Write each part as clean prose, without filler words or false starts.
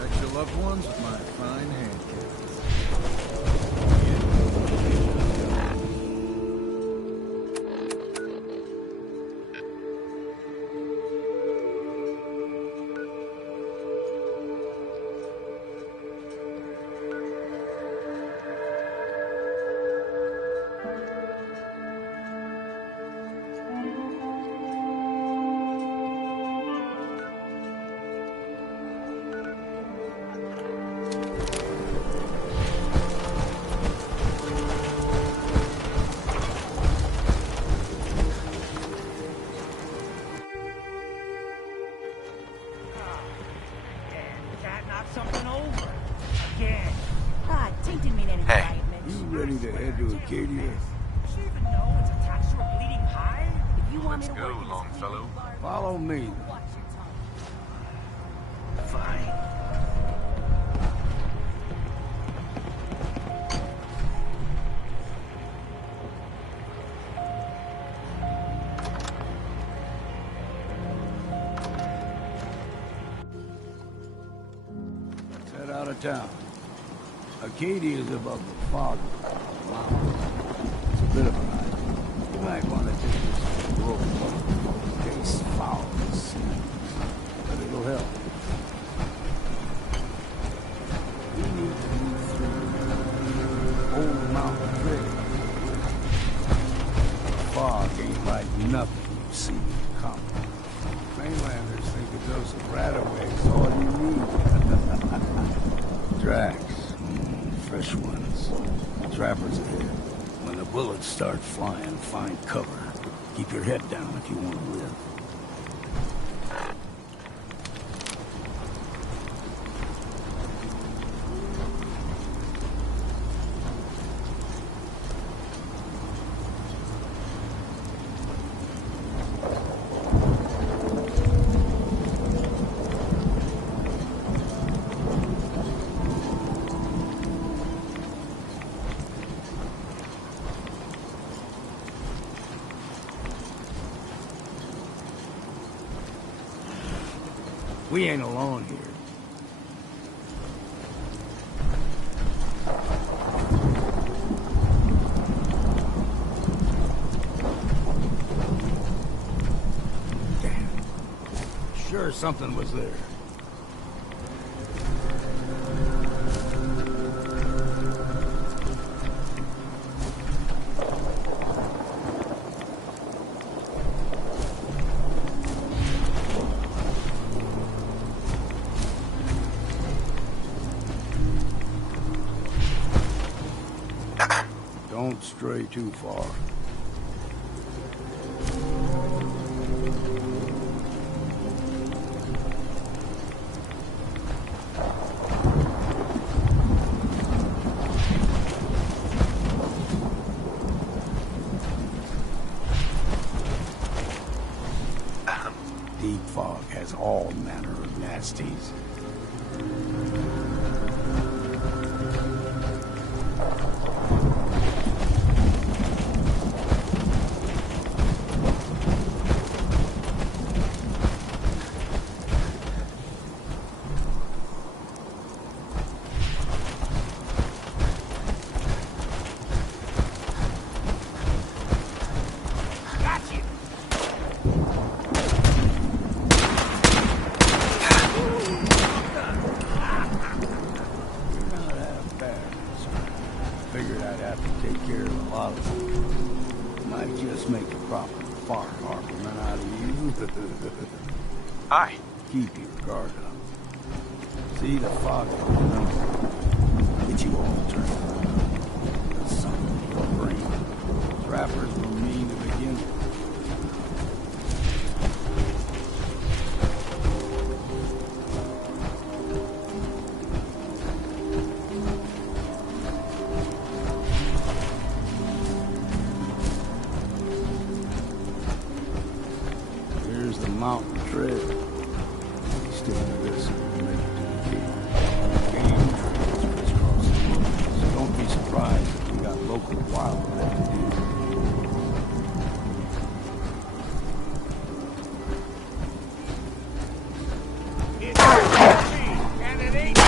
Protect your loved ones with my fine hand cannons. Something over again. Ah, Tink didn't mean any indictment. You ready to head to Acadia? Does she even know it's attached to a bleeding hive? If you want Let's me to go, work in Longfellow. Follow me. watch your tongue. Fine. Let's head out of town. Acadia is above the fog mountains. It's a bit of a hike. You might want to take this rope. Taste foul and sweet, but it'll help. We need to move through Old Mountain Trail. The fog ain't like nothing you've seen coming. Mainlanders think a dose of Radaway is all you need. Tracks. Fresh ones. Trappers ahead. When the bullets start flying, find cover. Keep your head down if you want to live. We ain't alone here. Damn. Sure something was there. Don't stray too far. Deep fog has all manner of nasties. Figured I'd have to take care of a lot of them. Might just make a proper fart argument out of you. Hi. Keep your guard up. See the fog coming up. Get you all turned around. The sun in your brain. Trappers were mean to begin with. Here's the mountain trail. Stick to this and make it to the gate. Game trails crisscross the woods, so don't be surprised if we got local wildlife to do. It's and it ain't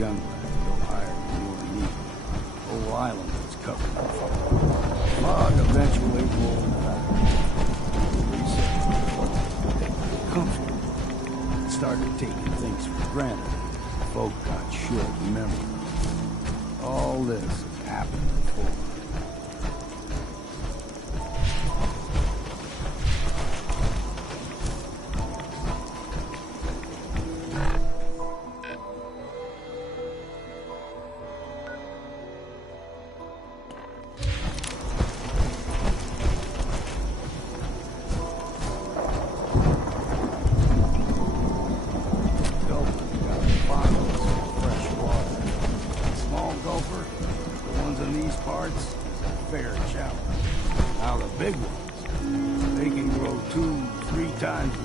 young lad go higher than you or me. The whole island was covered in fog. Fog eventually rolled it out. They got comfortable and started taking things for granted. Folk got short memory. All this has happened before.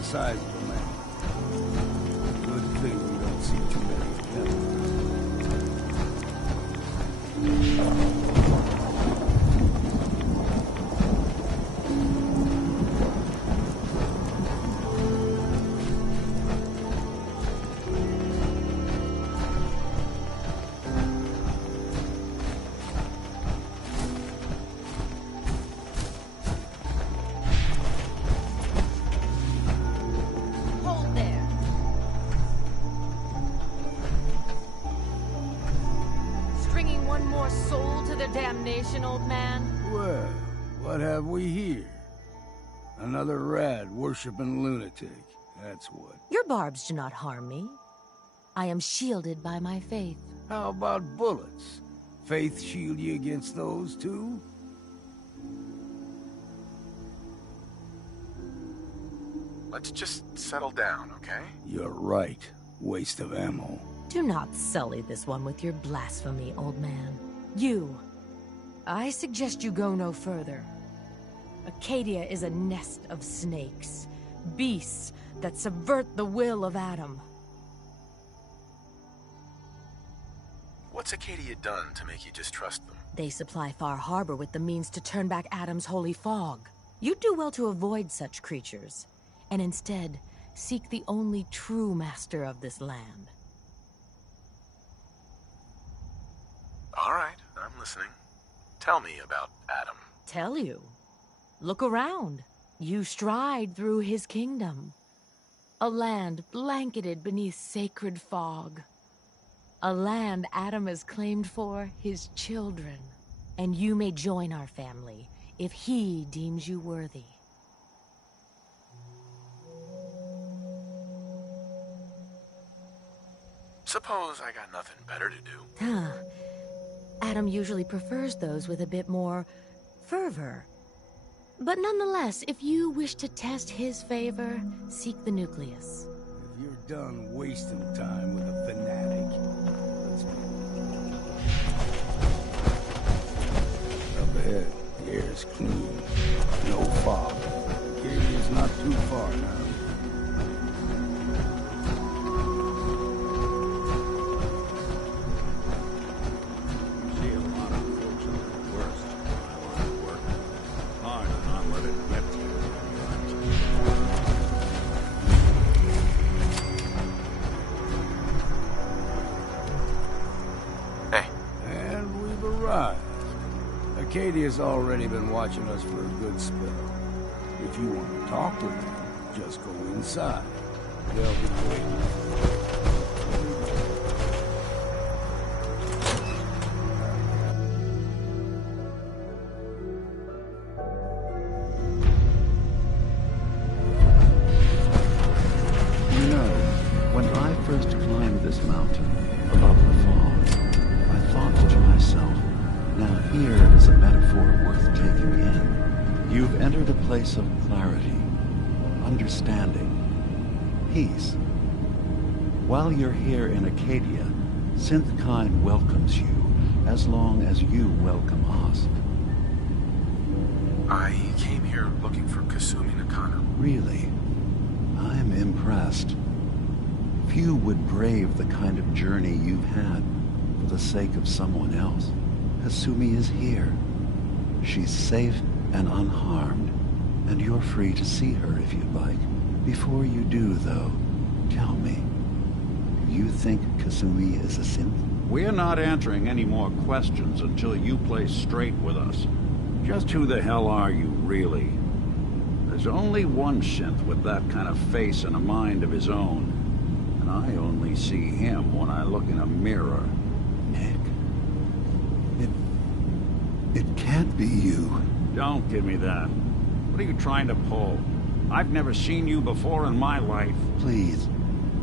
Size of the man. Good thing we don't see too many of them. Damnation, old man. Well, what have we here? Another rad-worshipping lunatic, that's what. Your barbs do not harm me. I am shielded by my faith. How about bullets? Faith shield you against those, too? Let's just settle down, okay? You're right. Waste of ammo. Do not sully this one with your blasphemy, old man. You. I suggest you go no further. Acadia is a nest of snakes, beasts that subvert the will of Adam. What's Acadia done to make you distrust them? They supply Far Harbor with the means to turn back Adam's holy fog. You'd do well to avoid such creatures, and instead seek the only true master of this land. All right, I'm listening. Tell me about Adam. Tell you? Look around. You stride through his kingdom. A land blanketed beneath sacred fog. A land Adam has claimed for his children. And you may join our family if he deems you worthy. Suppose I got nothing better to do. Huh. Adam usually prefers those with a bit more fervor. But nonetheless, if you wish to test his favor, seek the nucleus. If you're done wasting time with a fanatic, let's go. Up ahead, the air's clean. No fog. Acadia's not too far now. Acadia's already been watching us for a good spell. If you want to talk with them, just go inside. They'll be waiting. You know, when I first climbed this mountain above the fog, I thought to myself, now here is a metaphor worth taking in. You've entered a place of clarity, understanding, peace. While you're here in Acadia, Synthkind welcomes you as long as you welcome us. I came here looking for Kasumi Nakano. Really? I'm impressed. Few would brave the kind of journey you've had for the sake of someone else. Kasumi is here. She's safe and unharmed, and you're free to see her if you'd like. Before you do, though, tell me, you think Kasumi is a synth? We're not answering any more questions until you play straight with us. Just who the hell are you, really? There's only one synth with that kind of face and a mind of his own. And I only see him when I look in a mirror. Nick. It can't be you. Don't give me that. What are you trying to pull? I've never seen you before in my life. Please,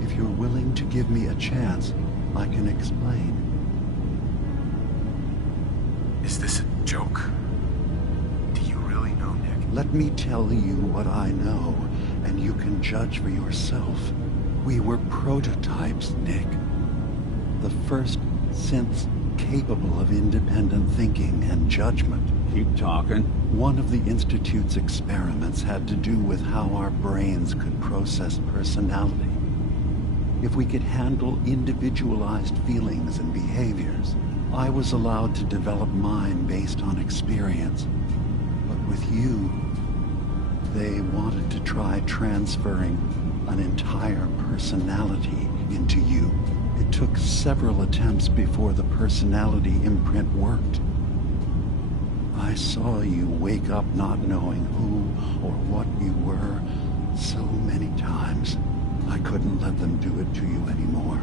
if you're willing to give me a chance, I can explain. Is this a joke? Do you really know Nick? Let me tell you what I know, and you can judge for yourself. We were prototypes, Nick. The first synths capable of independent thinking and judgment. Keep talking. One of the Institute's experiments had to do with how our brains could process personality. If we could handle individualized feelings and behaviors, I was allowed to develop mine based on experience. But with you, they wanted to try transferring an entire personality into you. It took several attempts before the personality imprint worked. I saw you wake up not knowing who or what you were so many times. I couldn't let them do it to you anymore.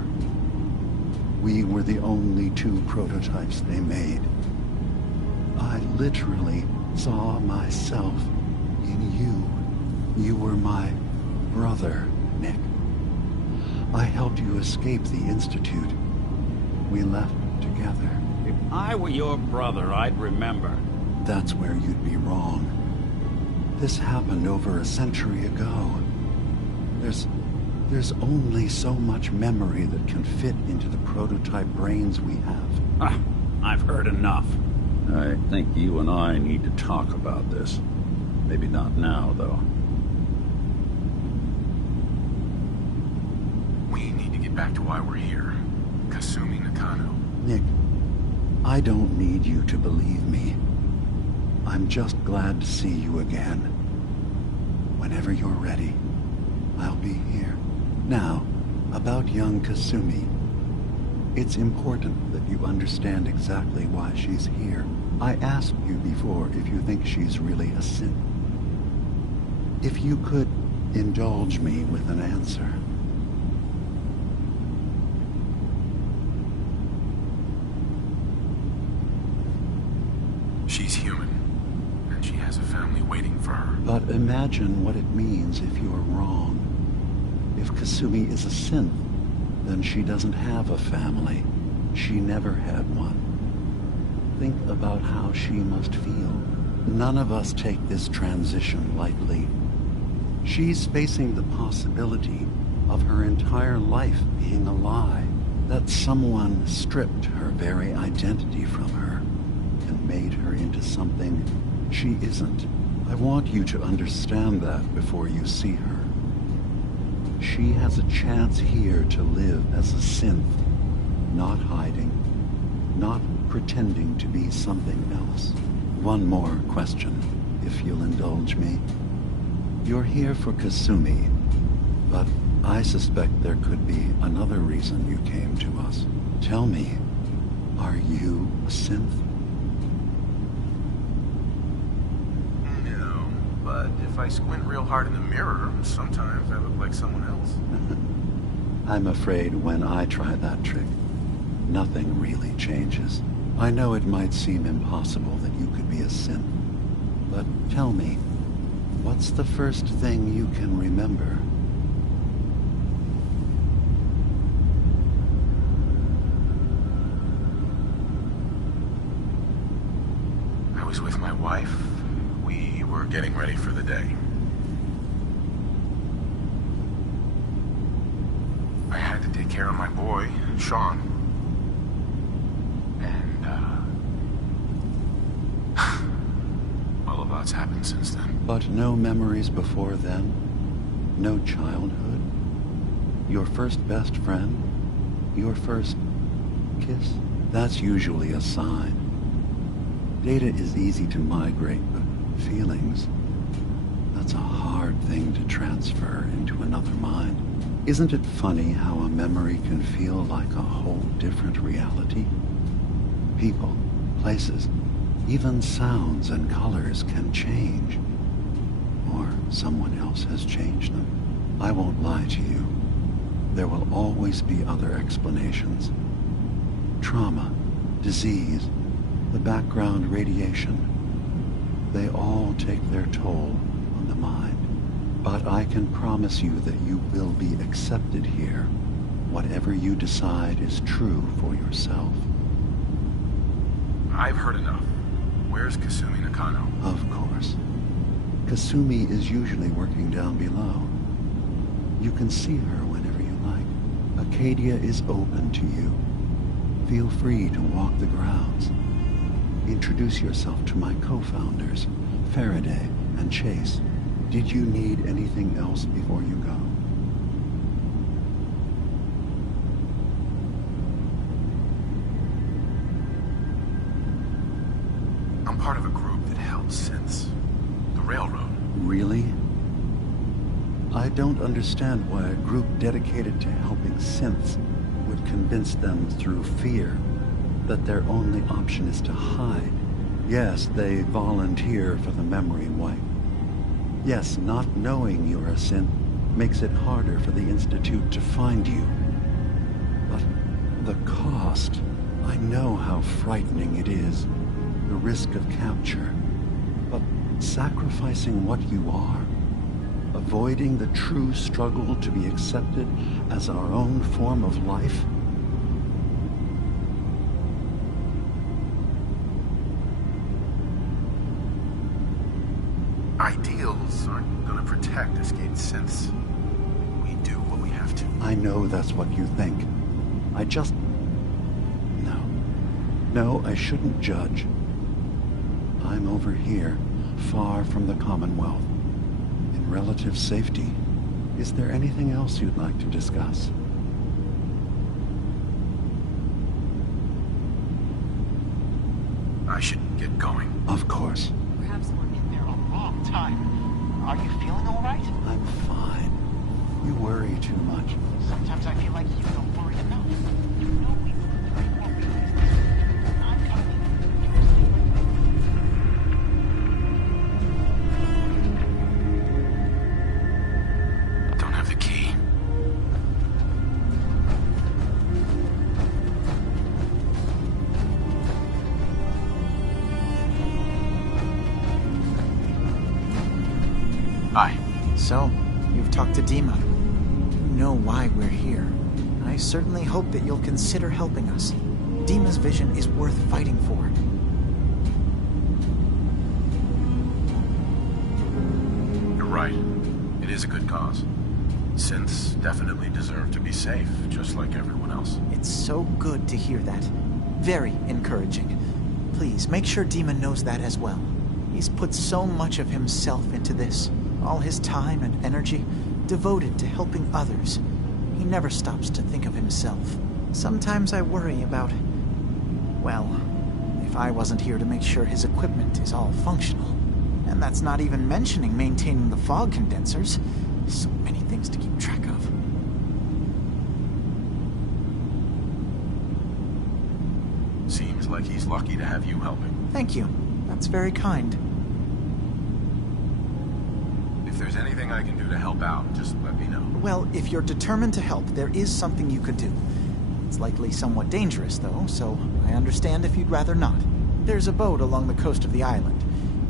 We were the only two prototypes they made. I literally saw myself in you. You were my brother, Nick. I helped you escape the Institute. We left together. If I were your brother, I'd remember. That's where you'd be wrong. This happened over a century ago. There's only so much memory that can fit into the prototype brains we have. I've heard enough. I think you and I need to talk about this. Maybe not now, though. We need to get back to why we're here. Kasumi Nakano. Nick, I don't need you to believe me. I'm just glad to see you again. Whenever you're ready, I'll be here. Now, about young Kasumi. It's important that you understand exactly why she's here. I asked you before if you think she's really a synth. If you could indulge me with an answer. She's human, and she has a family waiting for her. But imagine what it means if you're wrong. If Kasumi is a synth, then she doesn't have a family. She never had one. Think about how she must feel. None of us take this transition lightly. She's facing the possibility of her entire life being a lie, that someone stripped her very identity from her and made her into something she isn't. I want you to understand that before you see her. She has a chance here to live as a synth, not hiding, not pretending to be something else. One more question, if you'll indulge me. You're here for Kasumi, but I suspect there could be another reason you came to us. Tell me, are you a synth? No, but if I squint real hard in the mirror, sometimes I look like someone else. I'm afraid when I try that trick, nothing really changes. I know it might seem impossible that you could be a synth, but tell me, what's the first thing you can remember? I was with my wife. We were getting ready for the day. I had to take care of my boy, Sean. And, well, a lot's happened since then. But no memories before then? No childhood? Your first best friend? Your first kiss? That's usually a sign. Data is easy to migrate, but feelings, that's a hard thing to transfer into another mind. Isn't it funny how a memory can feel like a whole different reality? People, places, even sounds and colors can change. Or someone else has changed them. I won't lie to you. There will always be other explanations. Trauma, disease, the background radiation. They all take their toll on the mind. But I can promise you that you will be accepted here. Whatever you decide is true for yourself. I've heard enough. Where's Kasumi Nakano? Of course. Kasumi is usually working down below. You can see her whenever you like. Acadia is open to you. Feel free to walk the grounds. Introduce yourself to my co-founders, Faraday and Chase. Did you need anything else before you go? I'm part of a group that helps synths. The Railroad. Really? I don't understand why a group dedicated to helping synths would convince them through fear that their only option is to hide. Yes, they volunteer for the memory wipe. Yes, not knowing you're a synth makes it harder for the Institute to find you. But the cost, I know how frightening it is. The risk of capture. But sacrificing what you are, avoiding the true struggle to be accepted as our own form of life. Ideals aren't gonna protect escaped synths. We do what we have to. I know that's what you think. I just... No, I shouldn't judge. I'm over here, far from the Commonwealth, in relative safety. Is there anything else you'd like to discuss? I should get going. Of course. Perhaps we're in there a long time. Are you feeling all right? I'm fine. You worry too much. Sometimes I feel like you don't worry enough. You know we won't realize this. I'm coming. Don't have the key. Hi. So, you've talked to Dima. You know why we're here. I certainly hope that you'll consider helping us. Dima's vision is worth fighting for. You're right. It is a good cause. Synths definitely deserve to be safe, just like everyone else. It's so good to hear that. Very encouraging. Please, make sure Dima knows that as well. He's put so much of himself into this. All his time and energy devoted to helping others. He never stops to think of himself. Sometimes I worry about... well, if I wasn't here to make sure his equipment is all functional. And that's not even mentioning maintaining the fog condensers. So many things to keep track of. Seems like he's lucky to have you helping. Thank you. That's very kind. If there's anything I can do to help out, just let me know. Well, if you're determined to help, there is something you could do. It's likely somewhat dangerous, though, so I understand if you'd rather not. There's a boat along the coast of the island.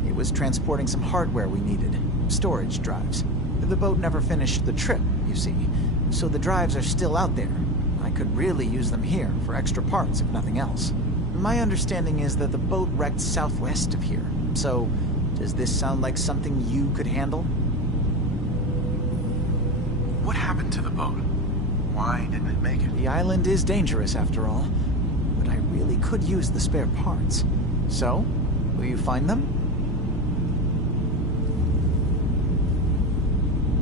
It was transporting some hardware we needed. Storage drives. The boat never finished the trip, you see, so the drives are still out there. I could really use them here for extra parts, if nothing else. My understanding is that the boat wrecked southwest of here, so does this sound like something you could handle? What happened to the boat? Why didn't it make it? The island is dangerous, after all, but I really could use the spare parts. So, will you find them?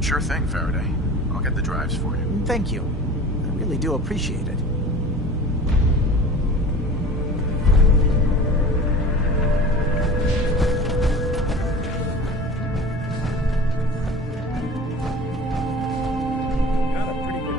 Sure thing, Faraday. I'll get the drives for you. Thank you. I really do appreciate it. Got a pretty good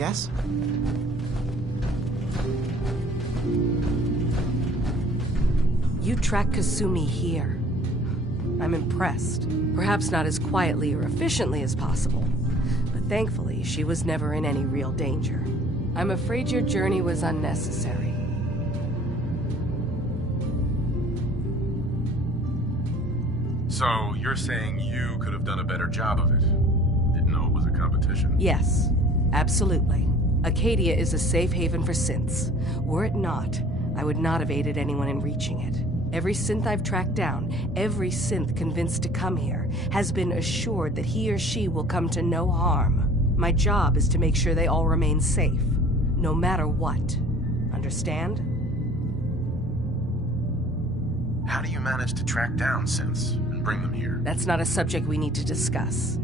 Yes? You track Kasumi here. I'm impressed. Perhaps not as quietly or efficiently as possible, but thankfully she was never in any real danger. I'm afraid your journey was unnecessary. So, you're saying you could have done a better job of it? Didn't know it was a competition? Yes, absolutely. Acadia is a safe haven for synths. Were it not, I would not have aided anyone in reaching it. Every synth I've tracked down, every synth convinced to come here, has been assured that he or she will come to no harm. My job is to make sure they all remain safe, no matter what. Understand? How do you manage to track down synths and bring them here? That's not a subject we need to discuss.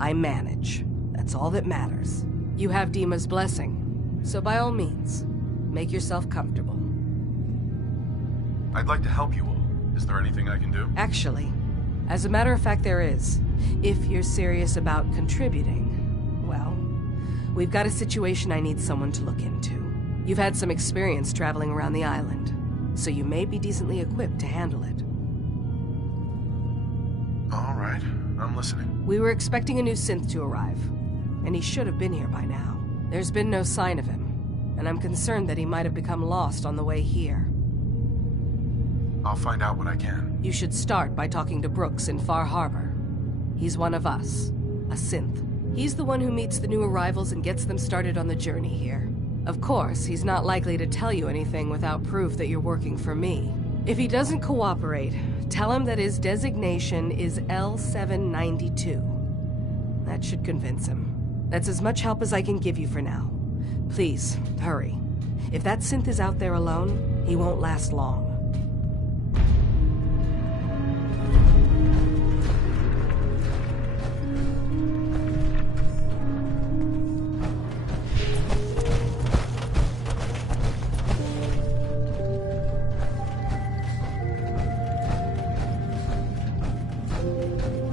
I manage. That's all that matters. You have Dima's blessing, so by all means, make yourself comfortable. I'd like to help you all. Is there anything I can do? Actually, as a matter of fact, there is. If you're serious about contributing, well, we've got a situation I need someone to look into. You've had some experience traveling around the island, so you may be decently equipped to handle it. All right, I'm listening. We were expecting a new synth to arrive, and he should have been here by now. There's been no sign of him, and I'm concerned that he might have become lost on the way here. I'll find out what I can. You should start by talking to Brooks in Far Harbor. He's one of us, a synth. He's the one who meets the new arrivals and gets them started on the journey here. Of course, he's not likely to tell you anything without proof that you're working for me. If he doesn't cooperate, tell him that his designation is L792. That should convince him. That's as much help as I can give you for now. Please, hurry. If that synth is out there alone, he won't last long.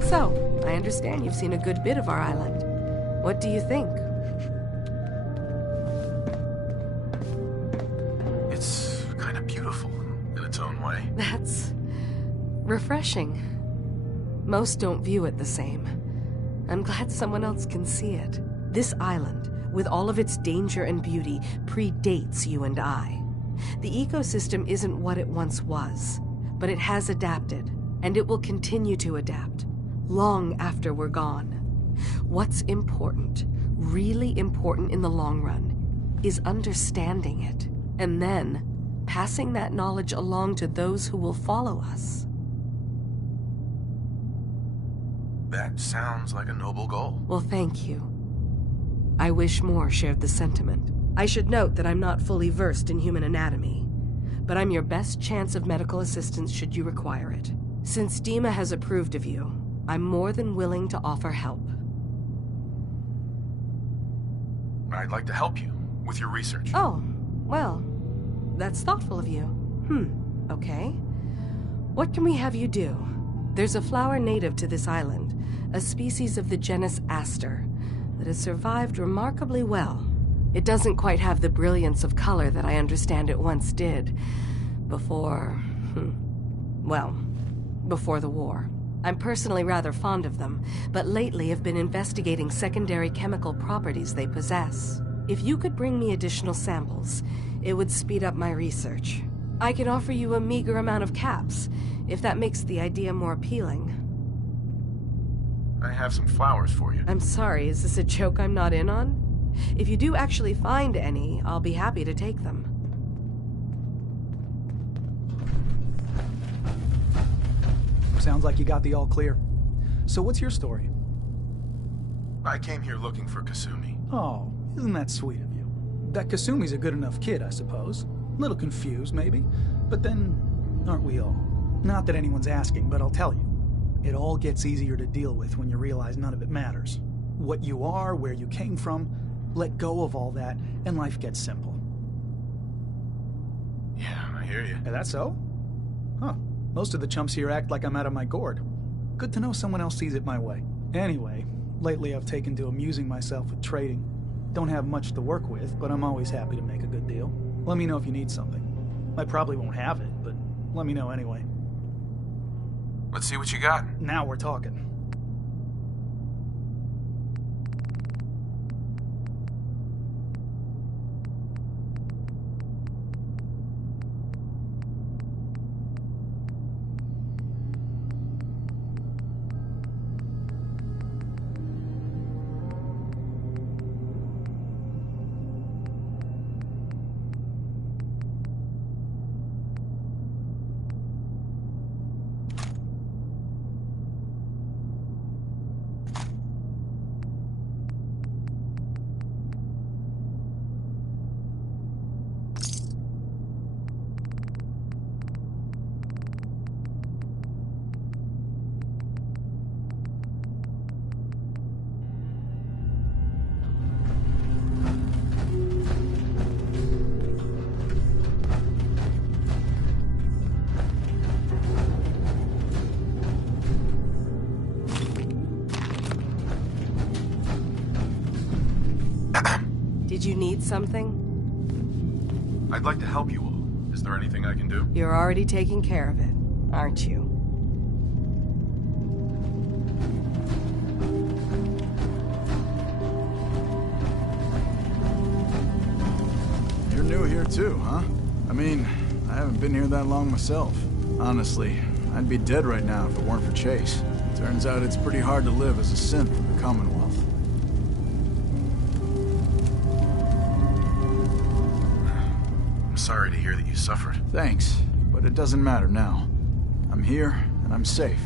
So, I understand you've seen a good bit of our island. What do you think? It's kind of beautiful in its own way. That's refreshing. Most don't view it the same. I'm glad someone else can see it. This island, with all of its danger and beauty, predates you and I. The ecosystem isn't what it once was, but it has adapted, and it will continue to adapt, long after we're gone. What's important, really important in the long run, is understanding it, and then passing that knowledge along to those who will follow us. That sounds like a noble goal. Well, thank you. I wish more shared the sentiment. I should note that I'm not fully versed in human anatomy, but I'm your best chance of medical assistance should you require it. Since Dima has approved of you, I'm more than willing to offer help. I'd like to help you with your research. Oh, well, that's thoughtful of you. Okay. What can we have you do? There's a flower native to this island, a species of the genus Aster, that has survived remarkably well. It doesn't quite have the brilliance of color that I understand it once did. Before the war. I'm personally rather fond of them, but lately have been investigating secondary chemical properties they possess. If you could bring me additional samples, it would speed up my research. I can offer you a meager amount of caps, if that makes the idea more appealing. I have some flowers for you. I'm sorry, is this a joke I'm not in on? If you do actually find any, I'll be happy to take them. Sounds like you got the all clear. So what's your story? I came here looking for Kasumi. Oh, isn't that sweet of you? That Kasumi's a good enough kid, I suppose. A little confused, maybe. But then, aren't we all? Not that anyone's asking, but I'll tell you. It all gets easier to deal with when you realize none of it matters. What you are, where you came from, let go of all that, and life gets simple. Yeah, I hear you. Is that so? Huh. Most of the chumps here act like I'm out of my gourd. Good to know someone else sees it my way. Anyway, lately I've taken to amusing myself with trading. Don't have much to work with, but I'm always happy to make a good deal. Let me know if you need something. I probably won't have it, but let me know anyway. Let's see what you got. Now we're talking. Did you need something? I'd like to help you all. Is there anything I can do? You're already taking care of it, aren't you? You're new here too, huh? I mean, I haven't been here that long myself. Honestly, I'd be dead right now if it weren't for Chase. Turns out it's pretty hard to live as a synth in the Commonwealth. I'm sorry to hear that you suffered. Thanks, but it doesn't matter now. I'm here, and I'm safe.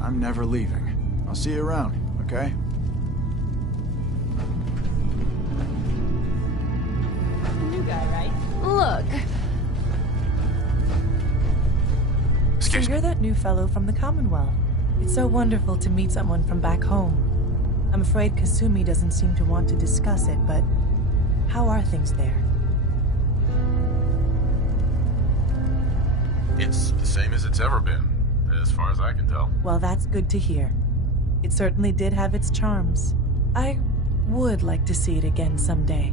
I'm never leaving. I'll see you around, okay? New guy, right? Look. So you're that new fellow from the Commonwealth. It's so wonderful to meet someone from back home. I'm afraid Kasumi doesn't seem to want to discuss it, but how are things there? It's the same as it's ever been, as far as I can tell. Well, that's good to hear. It certainly did have its charms. I would like to see it again someday,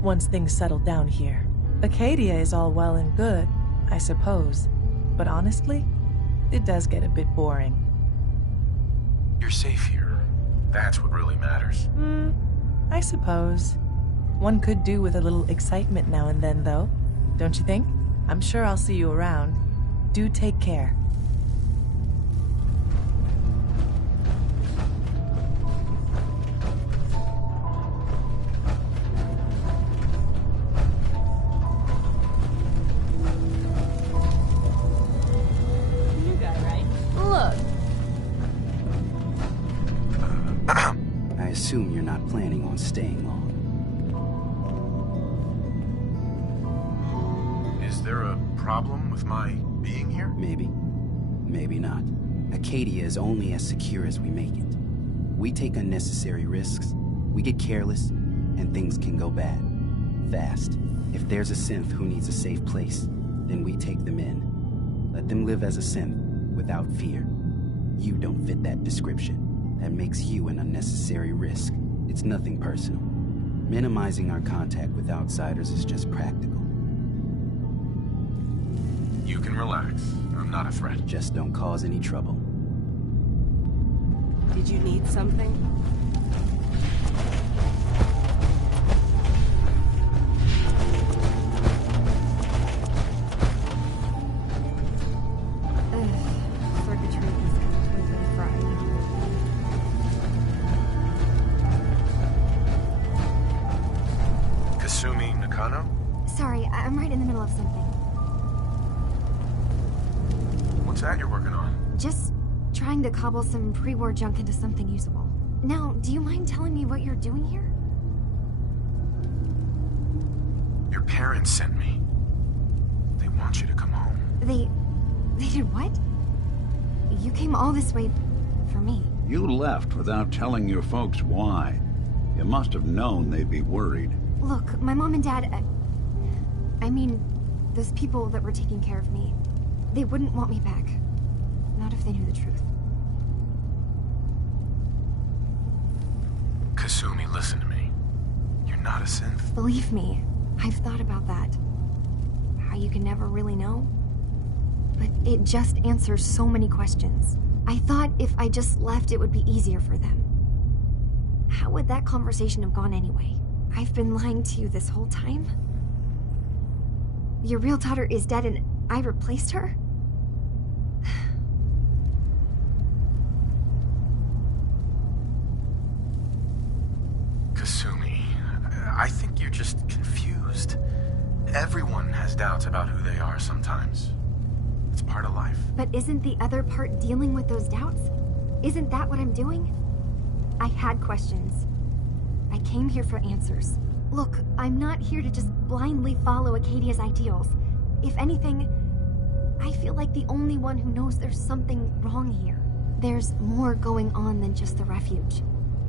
once things settle down here. Acadia is all well and good, I suppose, but honestly, it does get a bit boring. You're safe here. That's what really matters. I suppose. One could do with a little excitement now and then, though, don't you think? I'm sure I'll see you around. Do take care. New guy, right? Look. I assume you're not planning on staying long. Is there a problem with my being here? Maybe. Maybe not. Acadia is only as secure as we make it. We take unnecessary risks, we get careless, and things can go bad. Fast. If there's a synth who needs a safe place, then we take them in. Let them live as a synth, without fear. You don't fit that description. That makes you an unnecessary risk. It's nothing personal. Minimizing our contact with outsiders is just practical. You can relax. I'm not a threat. Just don't cause any trouble. Did you need something? Circuitry is completely fried. Kasumi Nakano? Sorry, I'm right in the middle of something. What's that you're working on? Just trying to cobble some pre-war junk into something usable. Now, do you mind telling me what you're doing here? Your parents sent me. They want you to come home. They did what? You came all this way for me. You left without telling your folks why. You must have known they'd be worried. Look, my mom and dad... I mean, those people that were taking care of me, they wouldn't want me back. Not if they knew the truth. Kasumi, listen to me. not a synth. Believe me, I've thought about that. How you can never really know. But it just answers so many questions. I thought if I just left, it would be easier for them. How would that conversation have gone anyway? I've been lying to you this whole time? Your real daughter is dead and I replaced her? Kasumi, I think you're just confused. Everyone has doubts about who they are sometimes. It's part of life. But isn't the other part dealing with those doubts? Isn't that what I'm doing? I had questions. I came here for answers. Look, I'm not here to just blindly follow Acadia's ideals. If anything, I feel like the only one who knows there's something wrong here. There's more going on than just the refuge.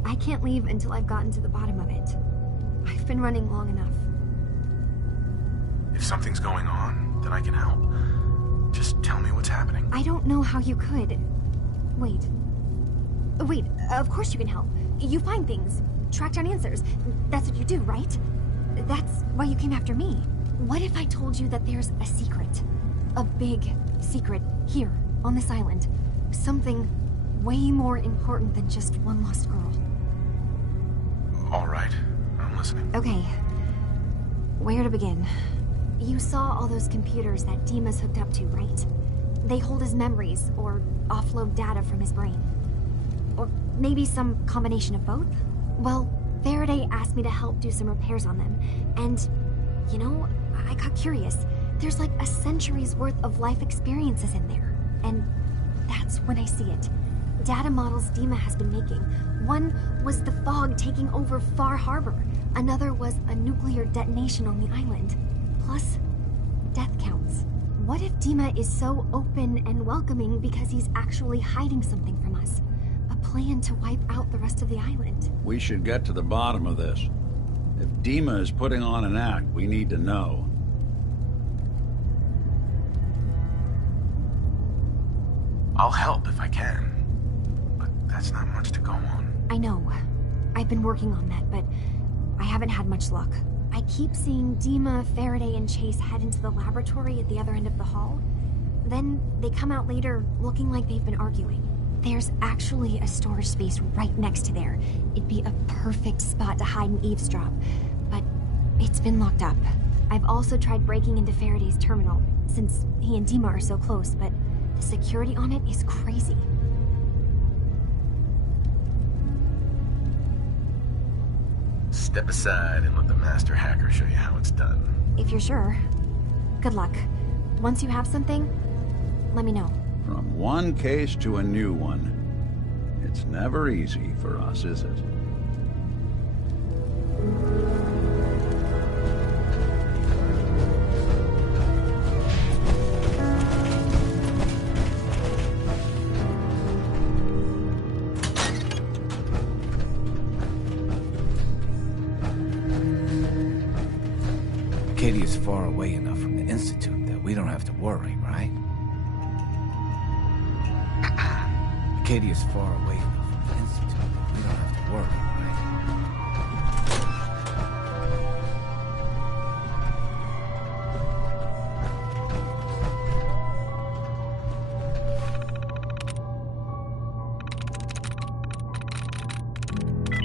I can't leave until I've gotten to the bottom of it. I've been running long enough. If something's going on, then I can help. Just tell me what's happening. I don't know how you could. Wait, of course you can help. You find things, track down answers. That's what you do, right? That's why you came after me. What if I told you that there's a secret? A big secret here, on this island. Something way more important than just one lost girl. All right, I'm listening. Okay, where to begin? You saw all those computers that Dima's hooked up to, right? They hold his memories, or offload data from his brain. Or maybe some combination of both? Well, Faraday asked me to help do some repairs on them, and, you know, I got curious. There's like a century's worth of life experiences in there, and that's when I see it. Data models Dima has been making. One was the fog taking over Far Harbor. Another was a nuclear detonation on the island. Plus, death counts. What if Dima is so open and welcoming because he's actually hiding something from us? A plan to wipe out the rest of the island. We should get to the bottom of this. If Dima is putting on an act, we need to know. I'll help if I can. But that's not much to go on. I know. I've been working on that, but I haven't had much luck. I keep seeing Dima, Faraday, and Chase head into the laboratory at the other end of the hall. Then they come out later looking like they've been arguing. There's actually a storage space right next to there. It'd be a perfect spot to hide and eavesdrop, but it's been locked up. I've also tried breaking into Faraday's terminal, since he and Dima are so close, but the security on it is crazy. Step aside and let the master hacker show you how it's done. If you're sure. Good luck. Once you have something, let me know. From one case to a new one. It's never easy for us, is it? Acadia's far away enough from the Institute that we don't have to worry, right? Acadia's far away enough from the Institute that we don't have to worry, right?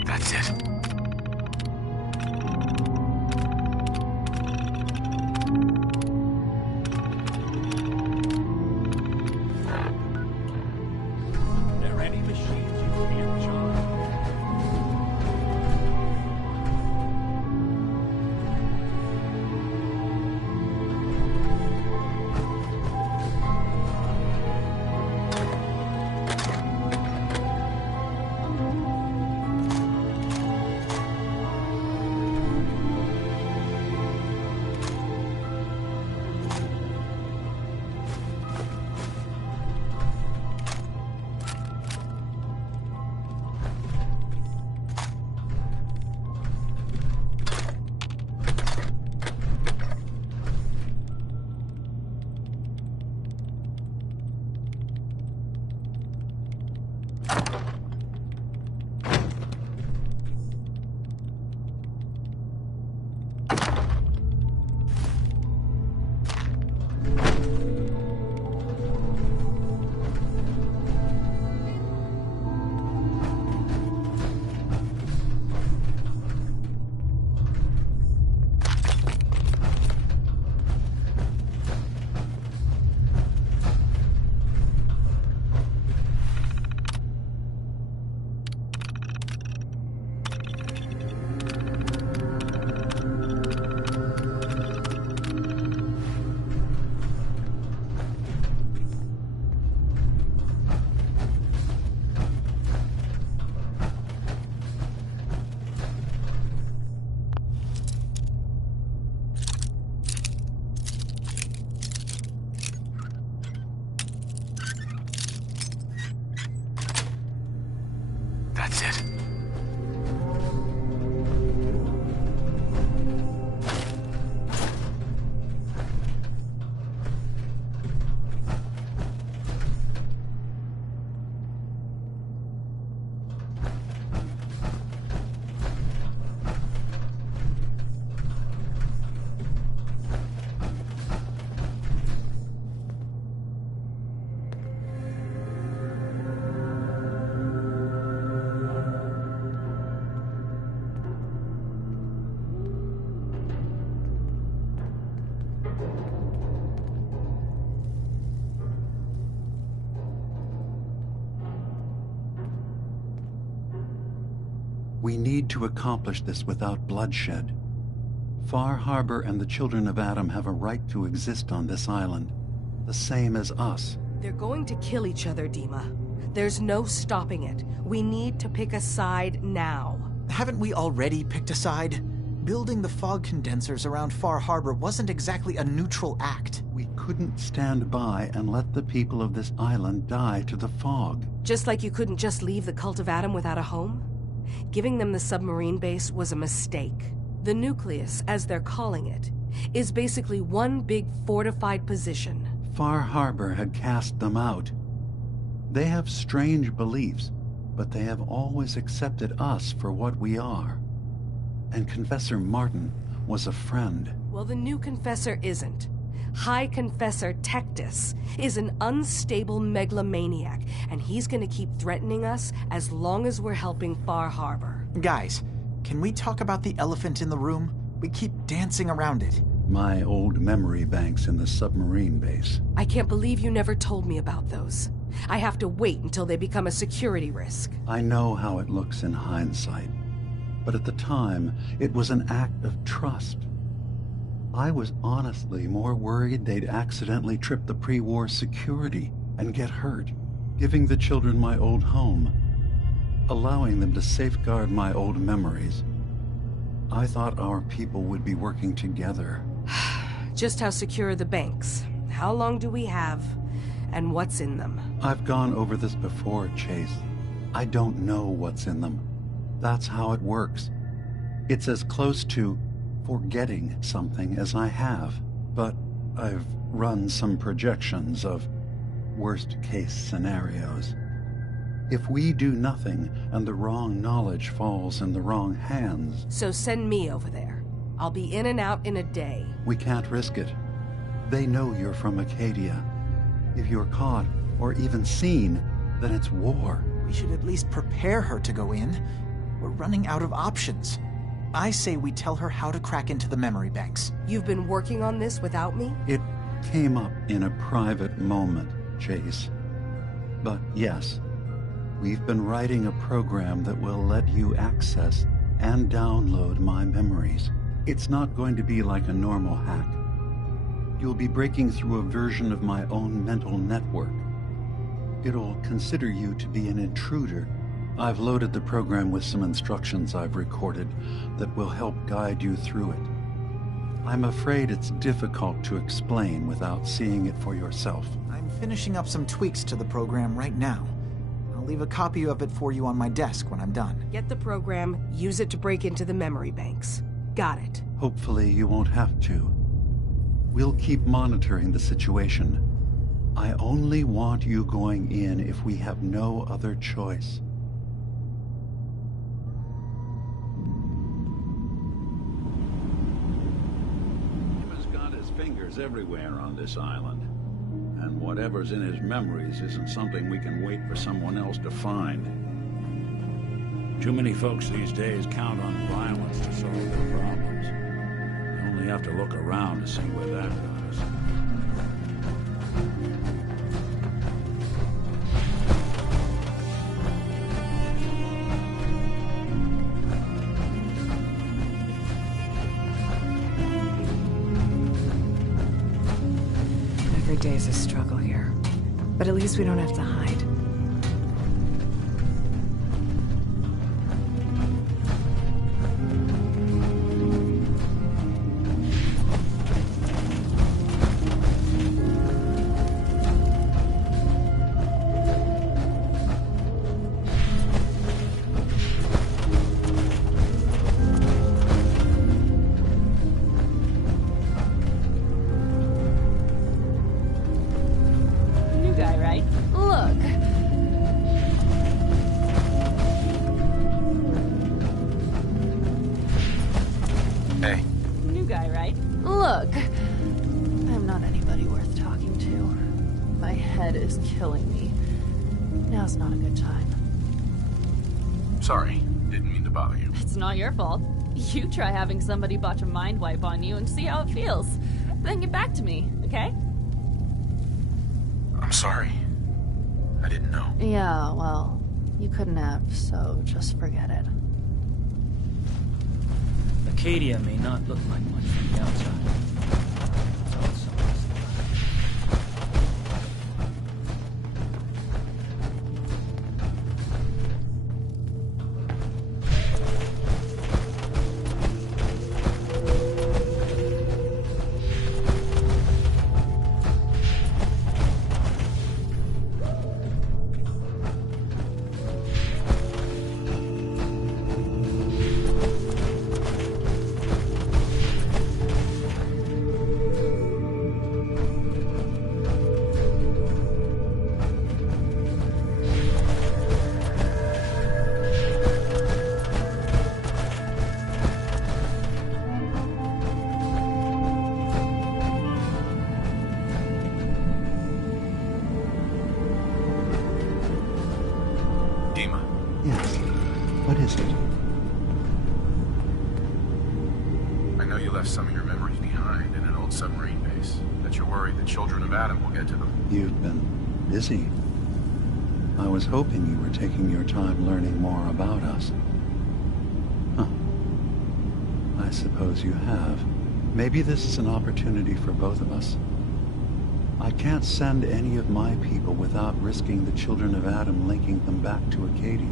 That's it. That's it. We need to accomplish this without bloodshed. Far Harbor and the children of Adam have a right to exist on this island, the same as us. They're going to kill each other, Dima. There's no stopping it. We need to pick a side now. Haven't we already picked a side? Building the fog condensers around Far Harbor wasn't exactly a neutral act. We couldn't stand by and let the people of this island die to the fog. Just like you couldn't just leave the Cult of Adam without a home? Giving them the submarine base was a mistake. The nucleus, as they're calling it, is basically one big fortified position. Far Harbor had cast them out. They have strange beliefs, but they have always accepted us for what we are. And Confessor Martin was a friend. Well, the new Confessor isn't. High Confessor Tectus is an unstable megalomaniac, and he's gonna keep threatening us as long as we're helping Far Harbor. Guys, can we talk about the elephant in the room? We keep dancing around it. My old memory banks in the submarine base. I can't believe you never told me about those. I have to wait until they become a security risk. I know how it looks in hindsight, but at the time, it was an act of trust. I was honestly more worried they'd accidentally trip the pre-war security and get hurt, giving the children my old home, allowing them to safeguard my old memories. I thought our people would be working together. Just how secure are the banks? How long do we have? And what's in them? I've gone over this before, Chase. I don't know what's in them. That's how it works. It's as close to forgetting something as I have, but I've run some projections of worst-case scenarios. If we do nothing and the wrong knowledge falls in the wrong hands... So send me over there. I'll be in and out in a day. We can't risk it. They know you're from Acadia. If you're caught, or even seen, then it's war. We should at least prepare her to go in. We're running out of options. I say we tell her how to crack into the memory banks. You've been working on this without me? It came up in a private moment, Chase. But yes, we've been writing a program that will let you access and download my memories. It's not going to be like a normal hack. You'll be breaking through a version of my own mental network. It'll consider you to be an intruder. I've loaded the program with some instructions I've recorded that will help guide you through it. I'm afraid it's difficult to explain without seeing it for yourself. I'm finishing up some tweaks to the program right now. I'll leave a copy of it for you on my desk when I'm done. Get the program, use it to break into the memory banks. Got it. Hopefully you won't have to. We'll keep monitoring the situation. I only want you going in if we have no other choice. Fingers everywhere on this island. And whatever's in his memories isn't something we can wait for someone else to find. Too many folks these days count on violence to solve their problems. You only have to look around to see where that goes. Every day's a struggle here. But at least we don't have to hide. Hey. New guy, right? Look, I'm not anybody worth talking to. My head is killing me. Now's not a good time. Sorry. Didn't mean to bother you. It's not your fault. You try having somebody botch a mind wipe on you and see how it feels. Then get back to me, okay? I'm sorry. I didn't know. Yeah, well, you couldn't have, so just forget it. Acadia may not look like much from the outside. Yes. What is it? I know you left some of your memories behind in an old submarine base. That you're worried the children of Adam will get to them. You've been busy. I was hoping you were taking your time learning more about us. Huh. I suppose you have. Maybe this is an opportunity for both of us. I can't send any of my people without risking the children of Adam linking them back to Acadia.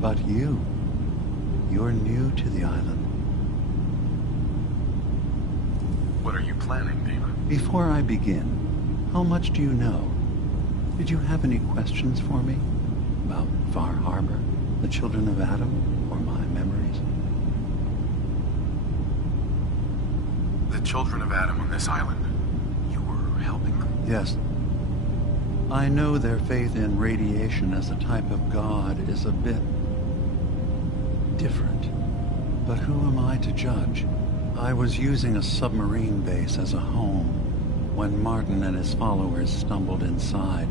But you're new to the island. What are you planning, Dima? Before I begin, how much do you know? Did you have any questions for me? About Far Harbor, the children of Adam, or my memories? The children of Adam on this island. You were helping them? Yes. I know their faith in radiation as a type of god is a bit different. But who am I to judge? I was using a submarine base as a home when Martin and his followers stumbled inside.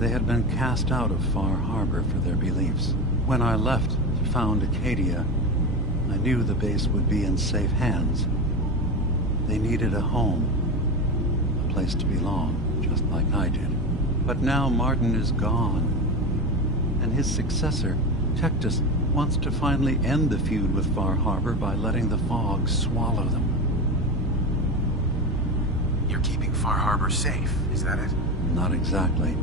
They had been cast out of Far Harbor for their beliefs. When I left to found Acadia, I knew the base would be in safe hands. They needed a home, a place to belong, just like I did. But now Martin is gone, and his successor, Tectus, wants to finally end the feud with Far Harbor by letting the fog swallow them. You're keeping Far Harbor safe, is that it? Not exactly.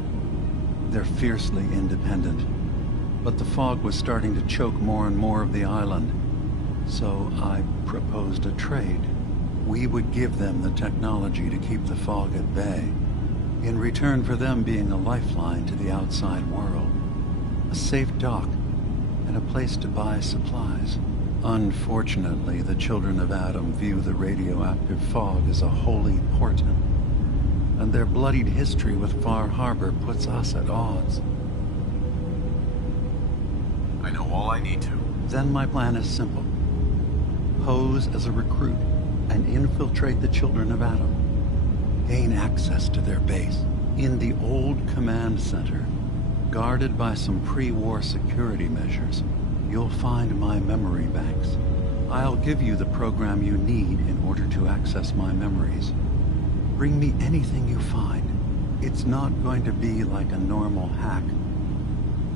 They're fiercely independent. But the fog was starting to choke more and more of the island. So I proposed a trade. We would give them the technology to keep the fog at bay, in return for them being a lifeline to the outside world. A safe dock, and a place to buy supplies. Unfortunately, the children of Adam view the radioactive fog as a holy portent, and their bloodied history with Far Harbor puts us at odds. I know all I need to. Then my plan is simple. Pose as a recruit and infiltrate the children of Adam. Gain access to their base in the old command center. Guarded by some pre-war security measures, you'll find my memory banks. I'll give you the program you need in order to access my memories. Bring me anything you find. It's not going to be like a normal hack.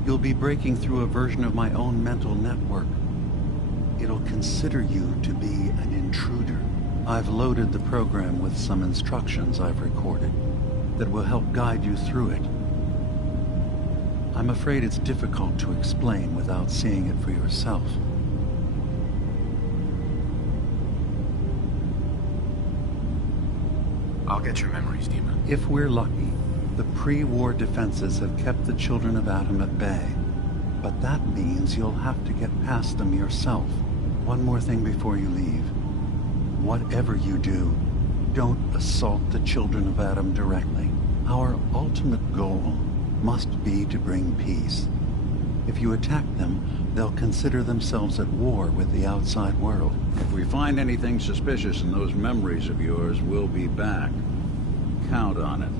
You'll be breaking through a version of my own mental network. It'll consider you to be an intruder. I've loaded the program with some instructions I've recorded that will help guide you through it. I'm afraid it's difficult to explain without seeing it for yourself. I'll get your memories, Dima. If we're lucky, the pre-war defenses have kept the children of Adam at bay. But that means you'll have to get past them yourself. One more thing before you leave. Whatever you do, don't assault the children of Adam directly. Our ultimate goal must be to bring peace. If you attack them, they'll consider themselves at war with the outside world. If we find anything suspicious in those memories of yours, we'll be back. Count on it.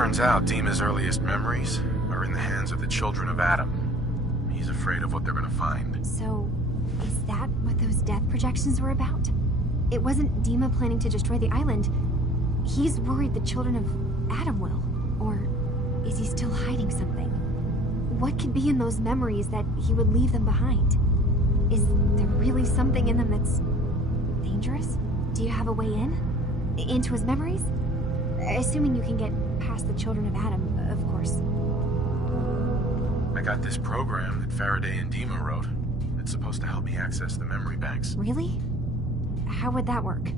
Turns out Dima's earliest memories are in the hands of the children of Adam. He's afraid of what they're gonna find. So, is that what those death projections were about? It wasn't Dima planning to destroy the island. He's worried the children of Adam will. Or is he still hiding something? What could be in those memories that he would leave them behind? Is there really something in them that's dangerous? Do you have a way in? Into his memories? Assuming you can get past the children of Adam, of course. I got this program that Faraday and Dima wrote. It's supposed to help me access the memory banks. Really? How would that work?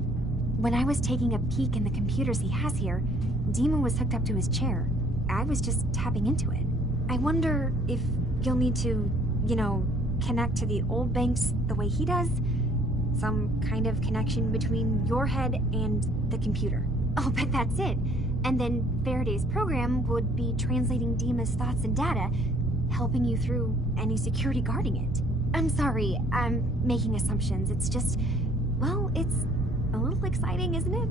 When I was taking a peek in the computers he has here, Dima was hooked up to his chair. I was just tapping into it. I wonder if you'll need to, connect to the old banks the way he does? Some kind of connection between your head and the computer. Oh, but that's it. And then Faraday's program would be translating Dima's thoughts and data, helping you through any security guarding it. I'm sorry, I'm making assumptions. It's just, well, it's a little exciting, isn't it?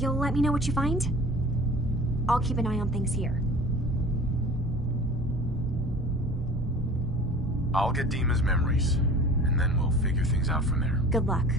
You'll let me know what you find? I'll keep an eye on things here. I'll get Dima's memories, and then we'll figure things out from there. Good luck.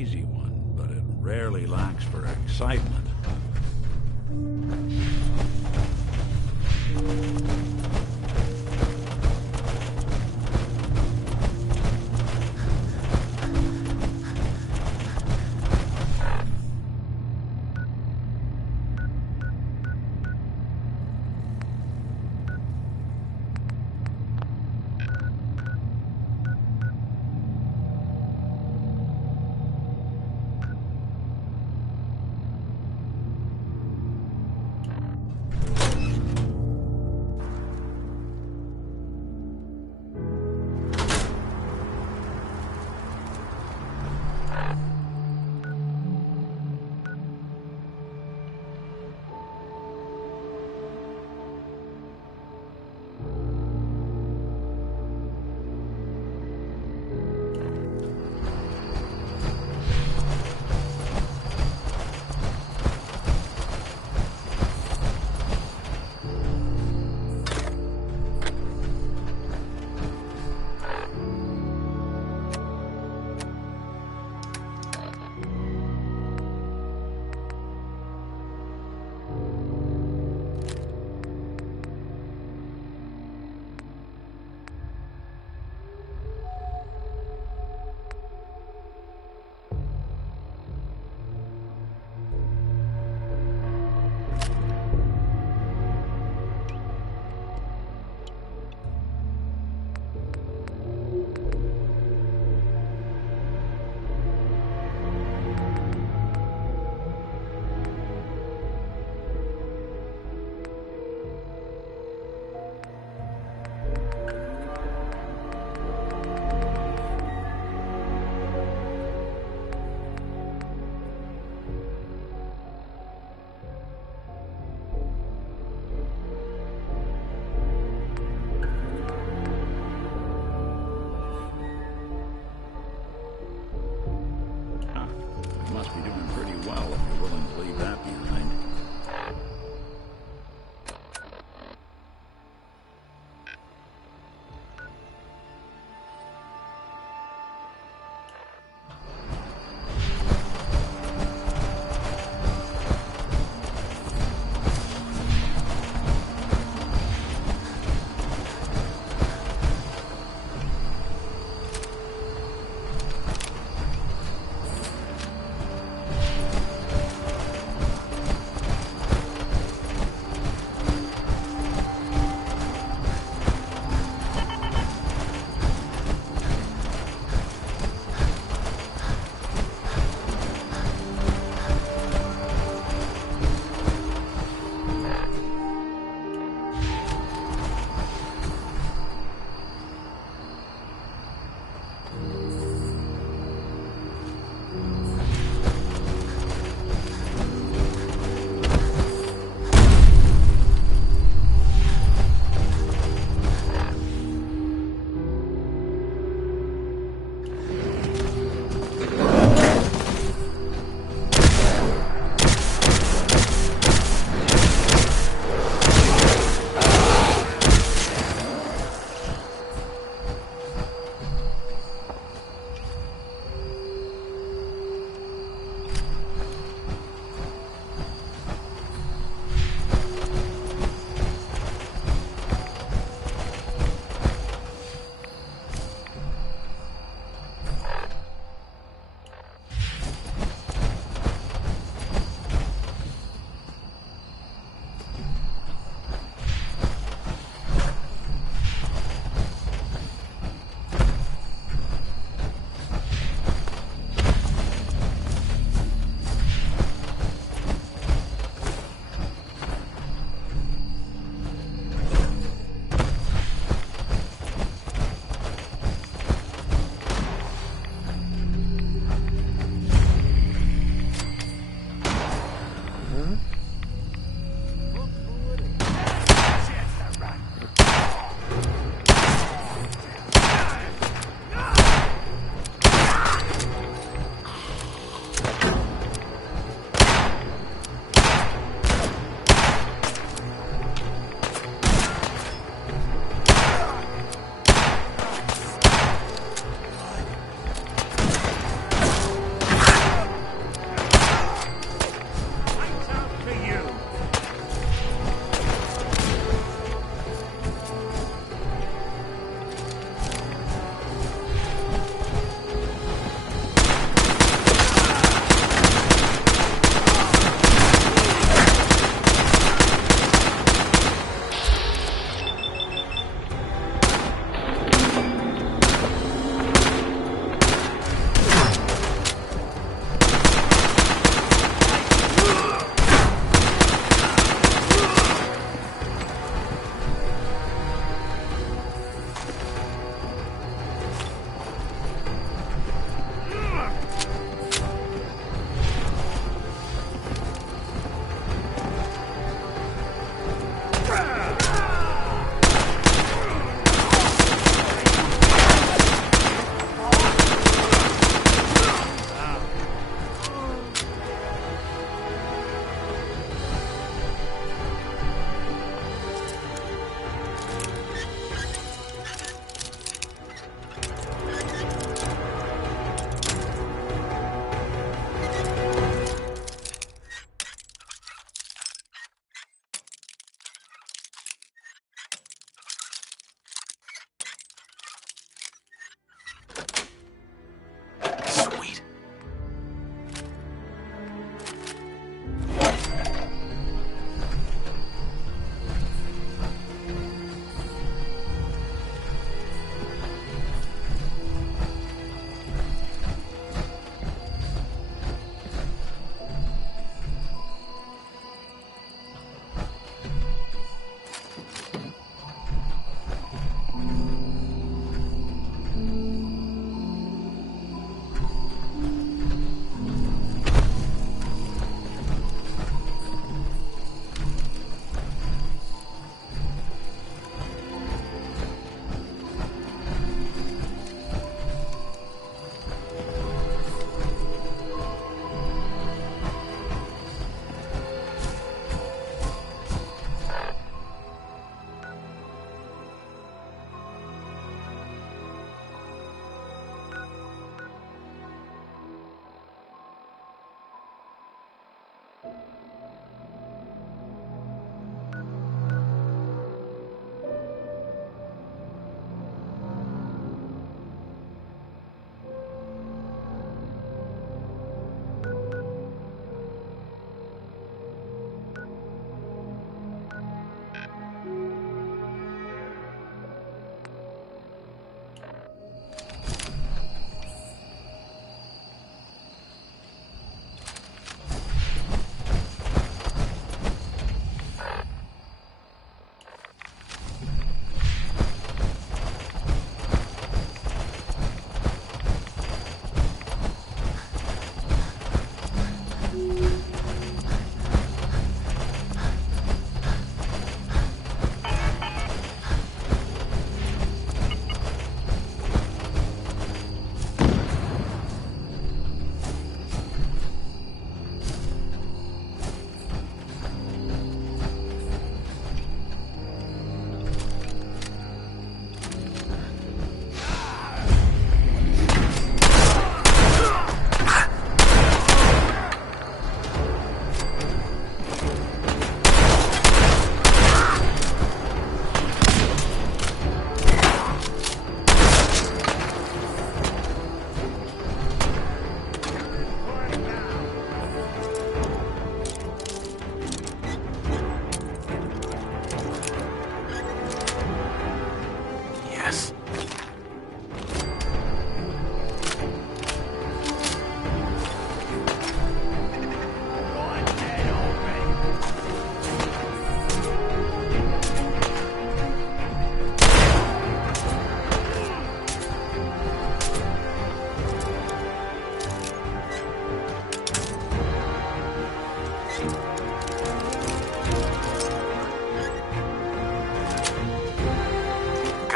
easy one, but it rarely lacks for excitement.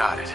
got it.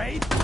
afraid?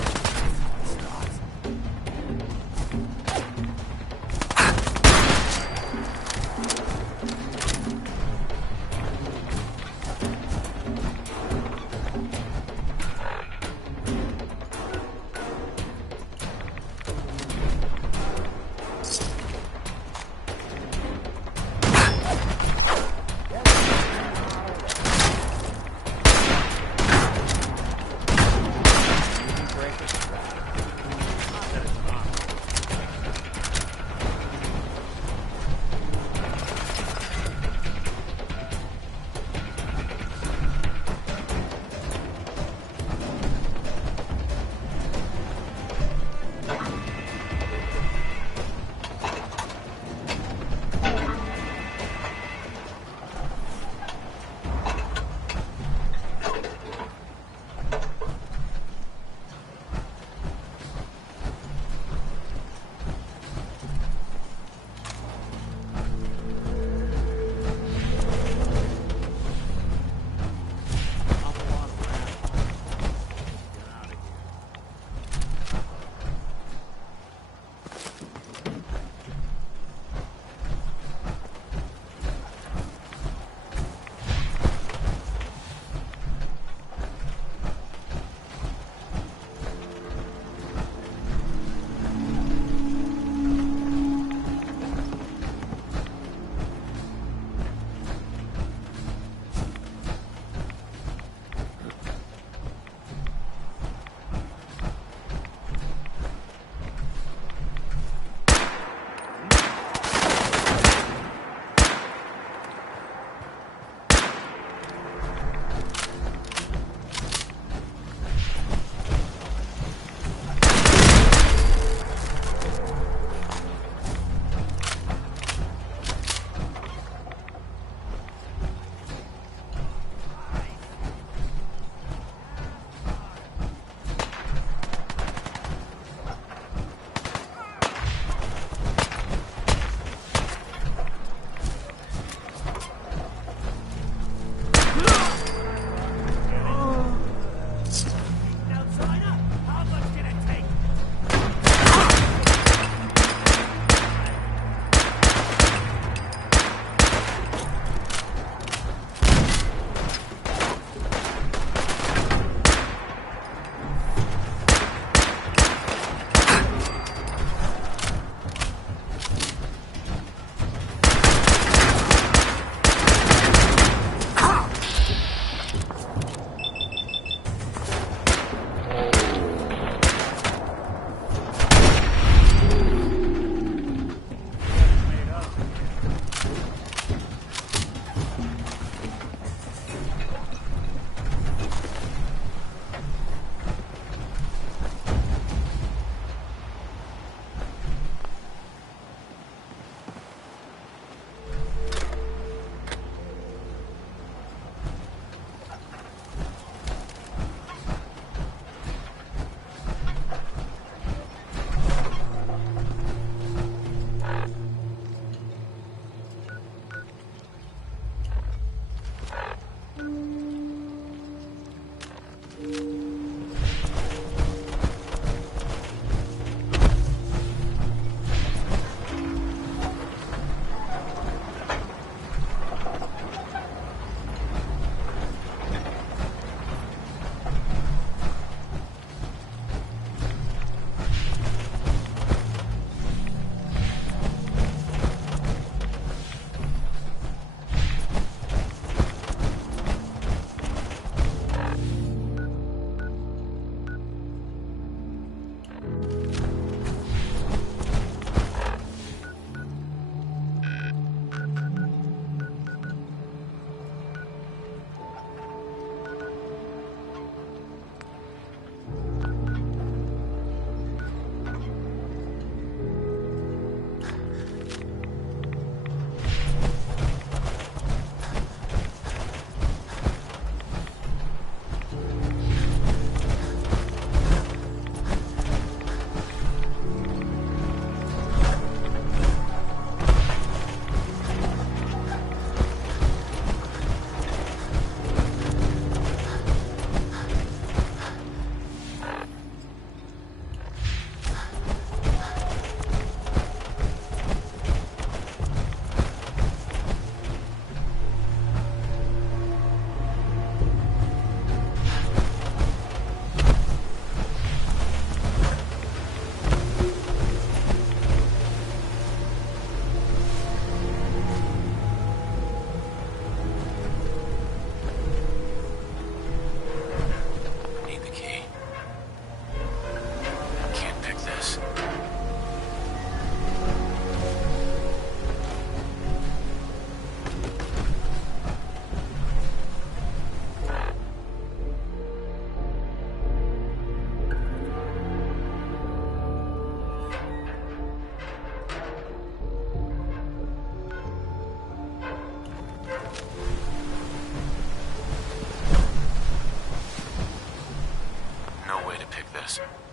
this.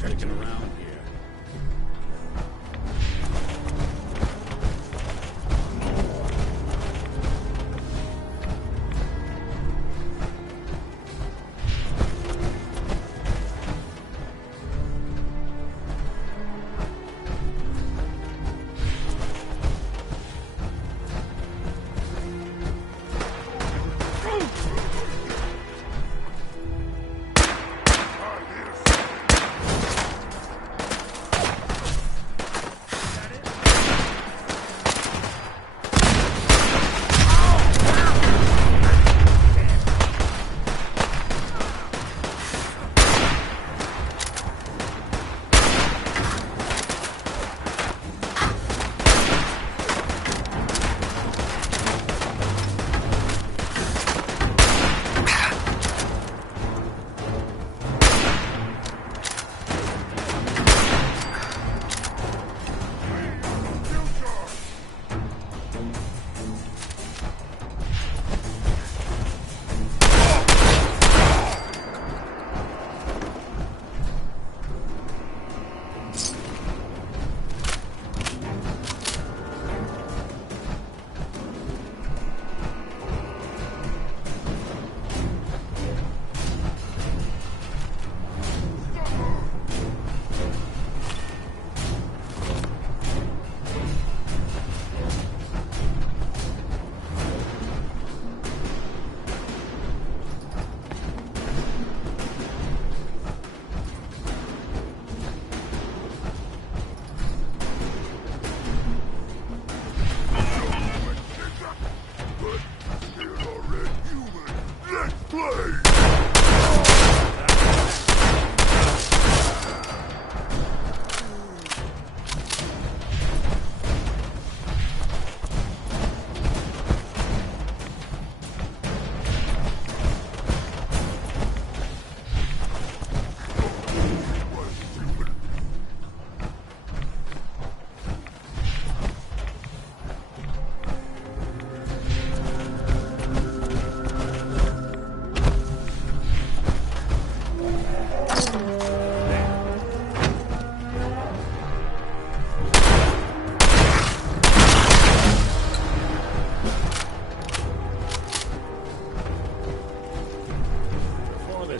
Shaking around here.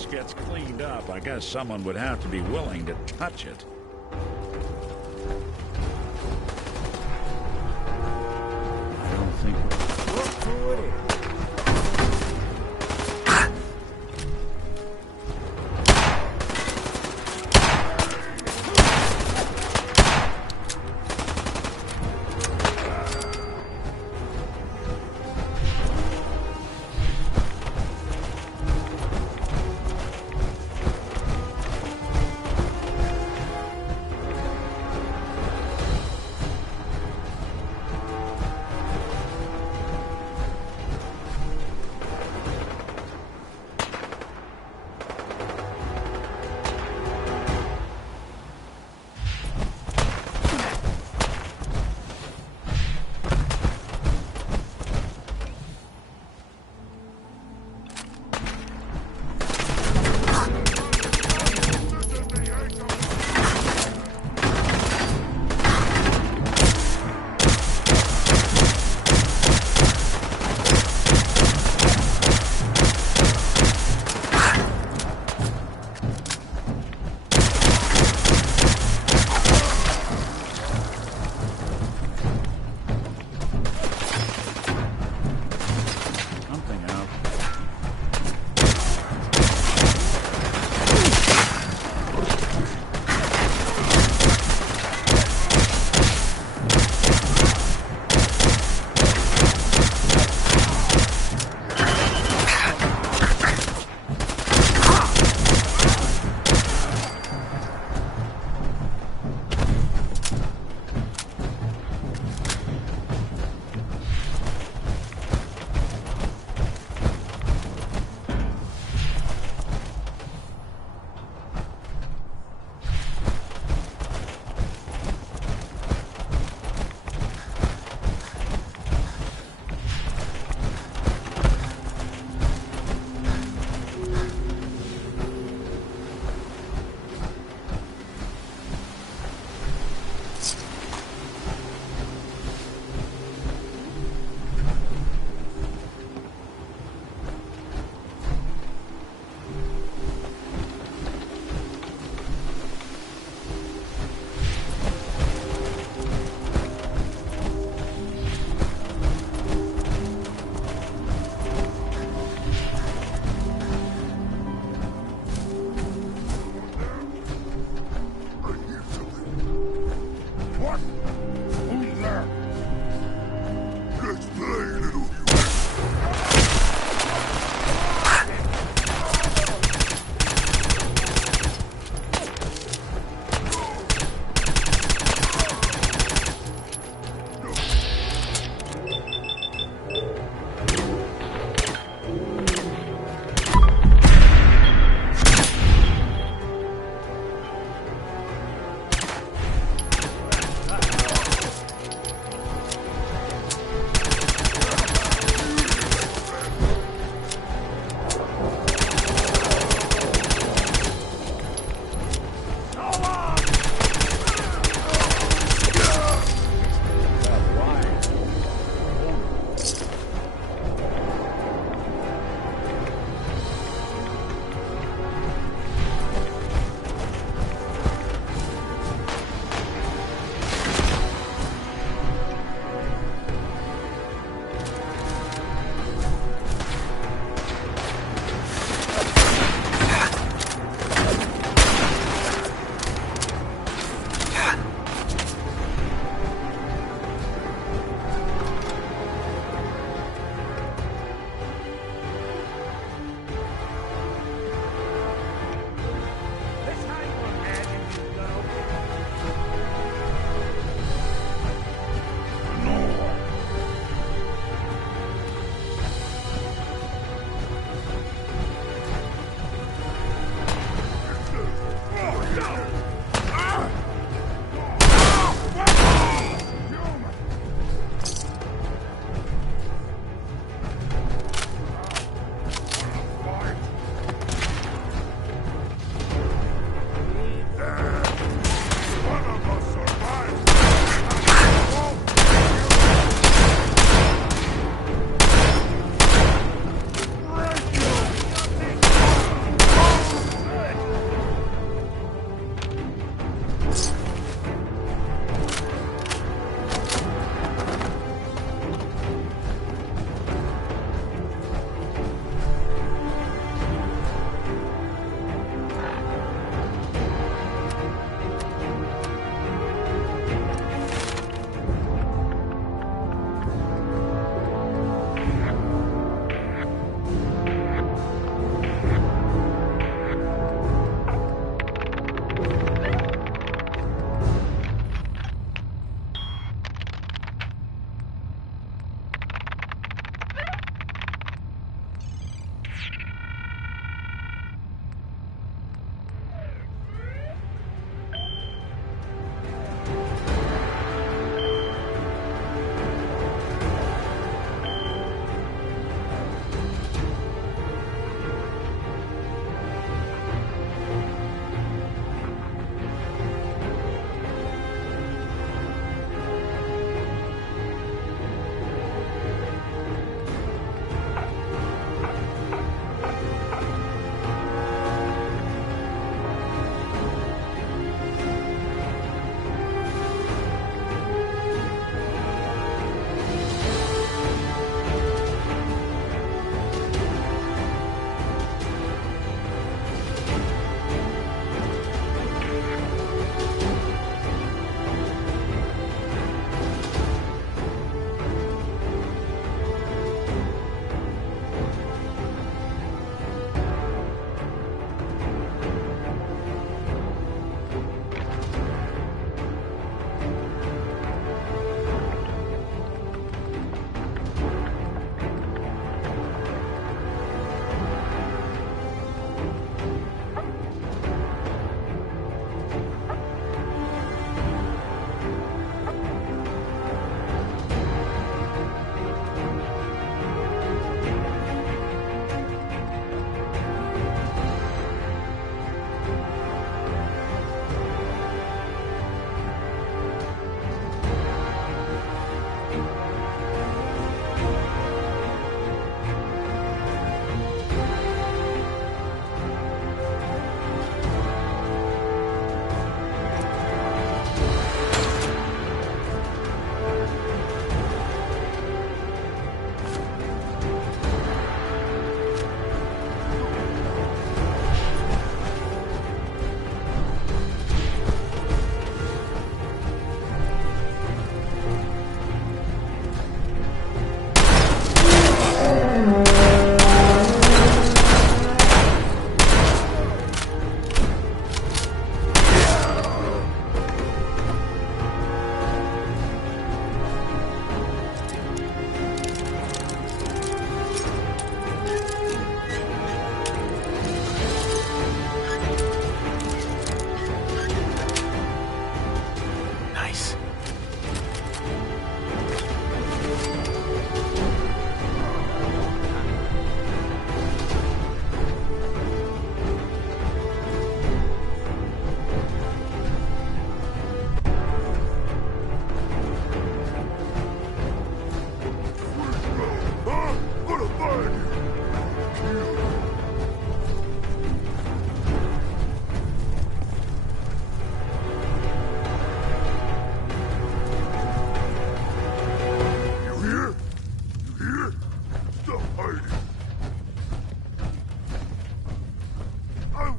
place gets cleaned up, I guess someone would have to be willing to touch it. I don't think... Look who it is.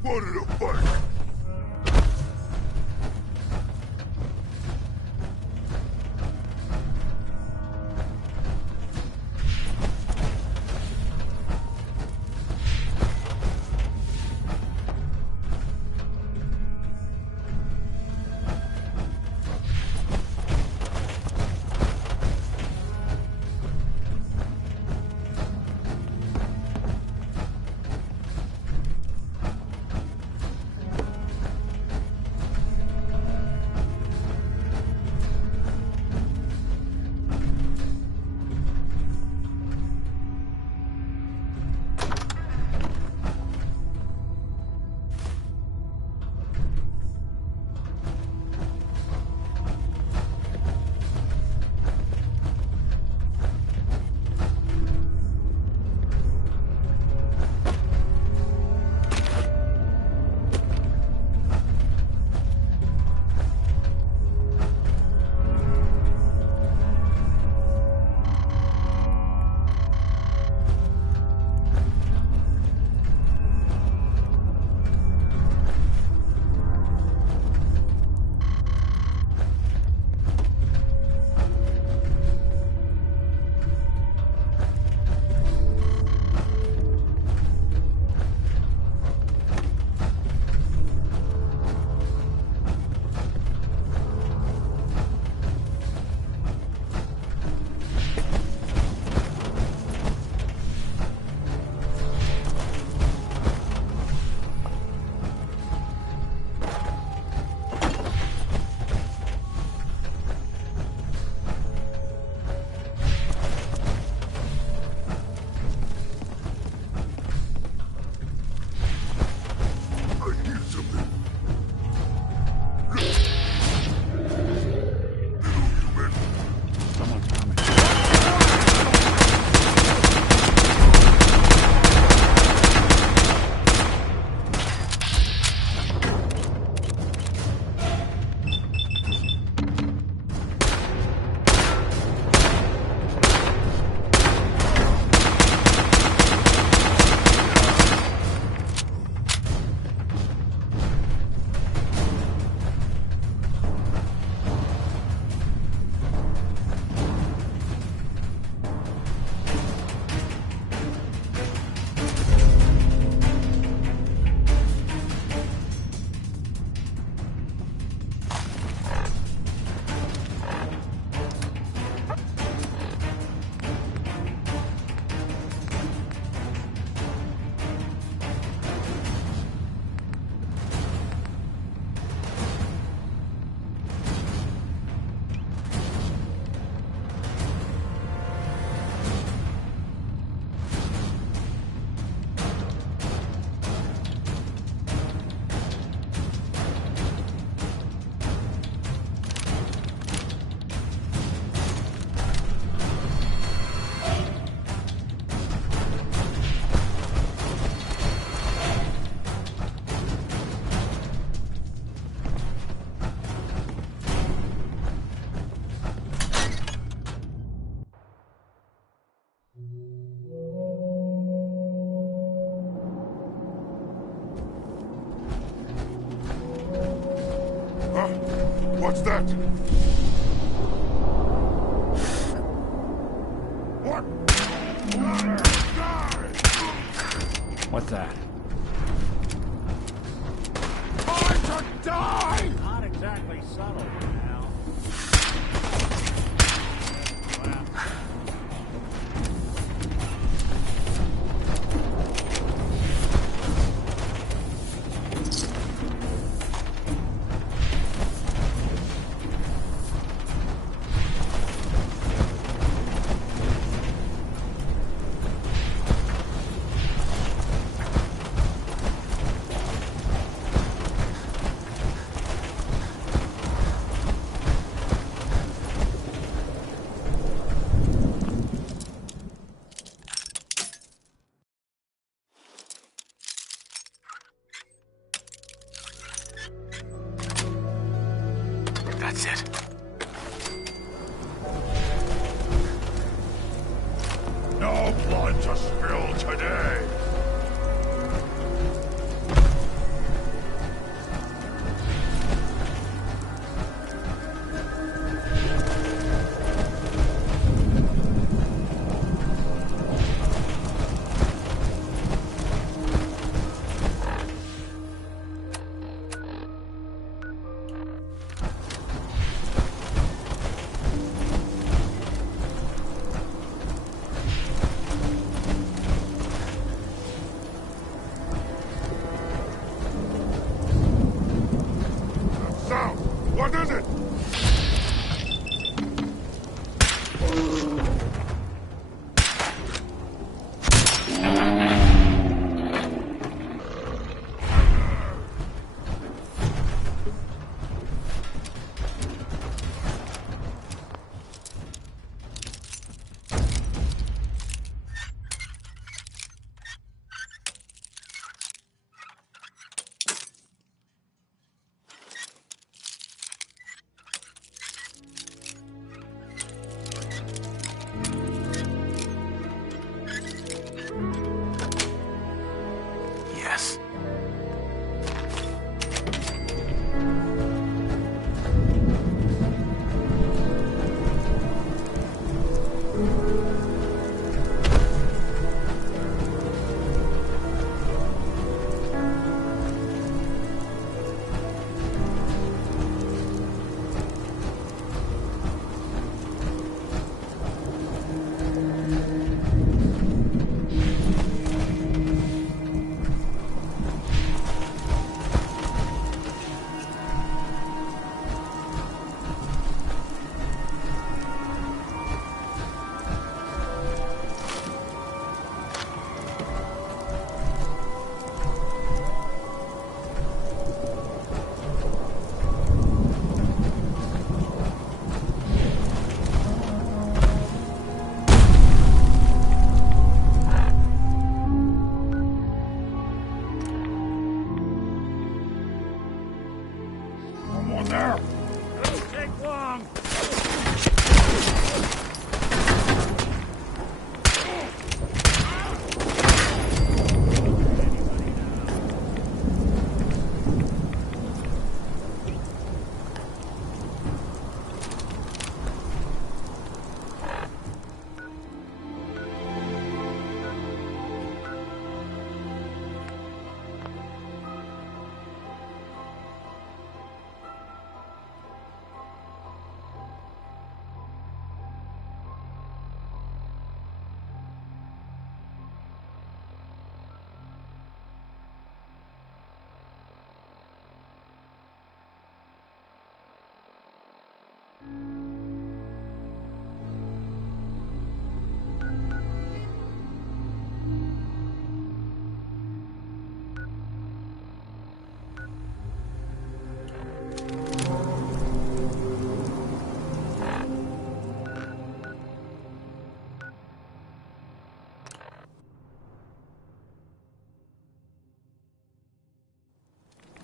wanted to fight. What's that? What? What's that? Time to die! Not exactly subtle, now. That's it. No blood to spill today!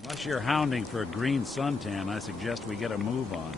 Unless you're hounding for a green suntan, I suggest we get a move on.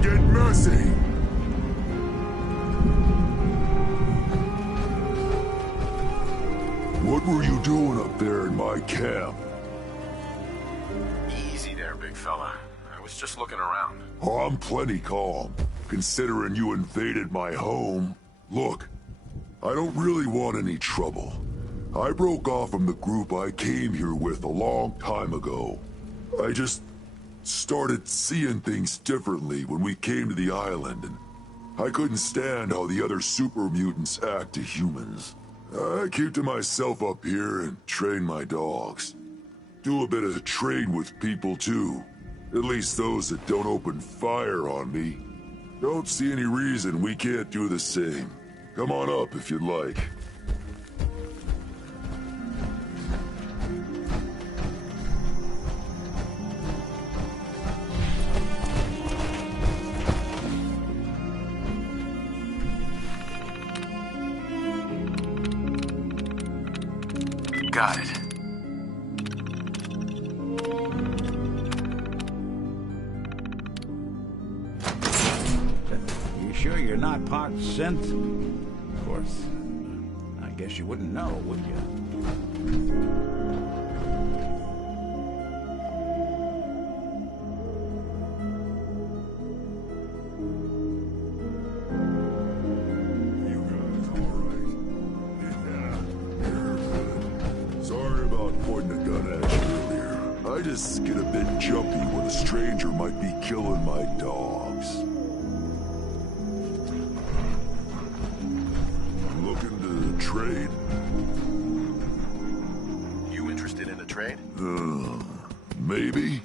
to get messy. What were you doing up there in my camp? Easy there, big fella. I was just looking around. Oh, I'm plenty calm, considering you invaded my home. Look, I don't really want any trouble. I broke off from the group I came here with a long time ago. I just started seeing things differently when we came to the island, and I couldn't stand how the other super mutants act to humans. I keep to myself up here and train my dogs. Do a bit of trade with people too. At least those that don't open fire on me. Don't see any reason we can't do the same. Come on up if you'd like. Got it. You sure you're not part synth? Of course. I guess you wouldn't know, would you? Sorry about pointing a gun at you earlier. I just get a bit jumpy when a stranger might be killing my dogs. Looking to trade? You interested in a trade? Maybe?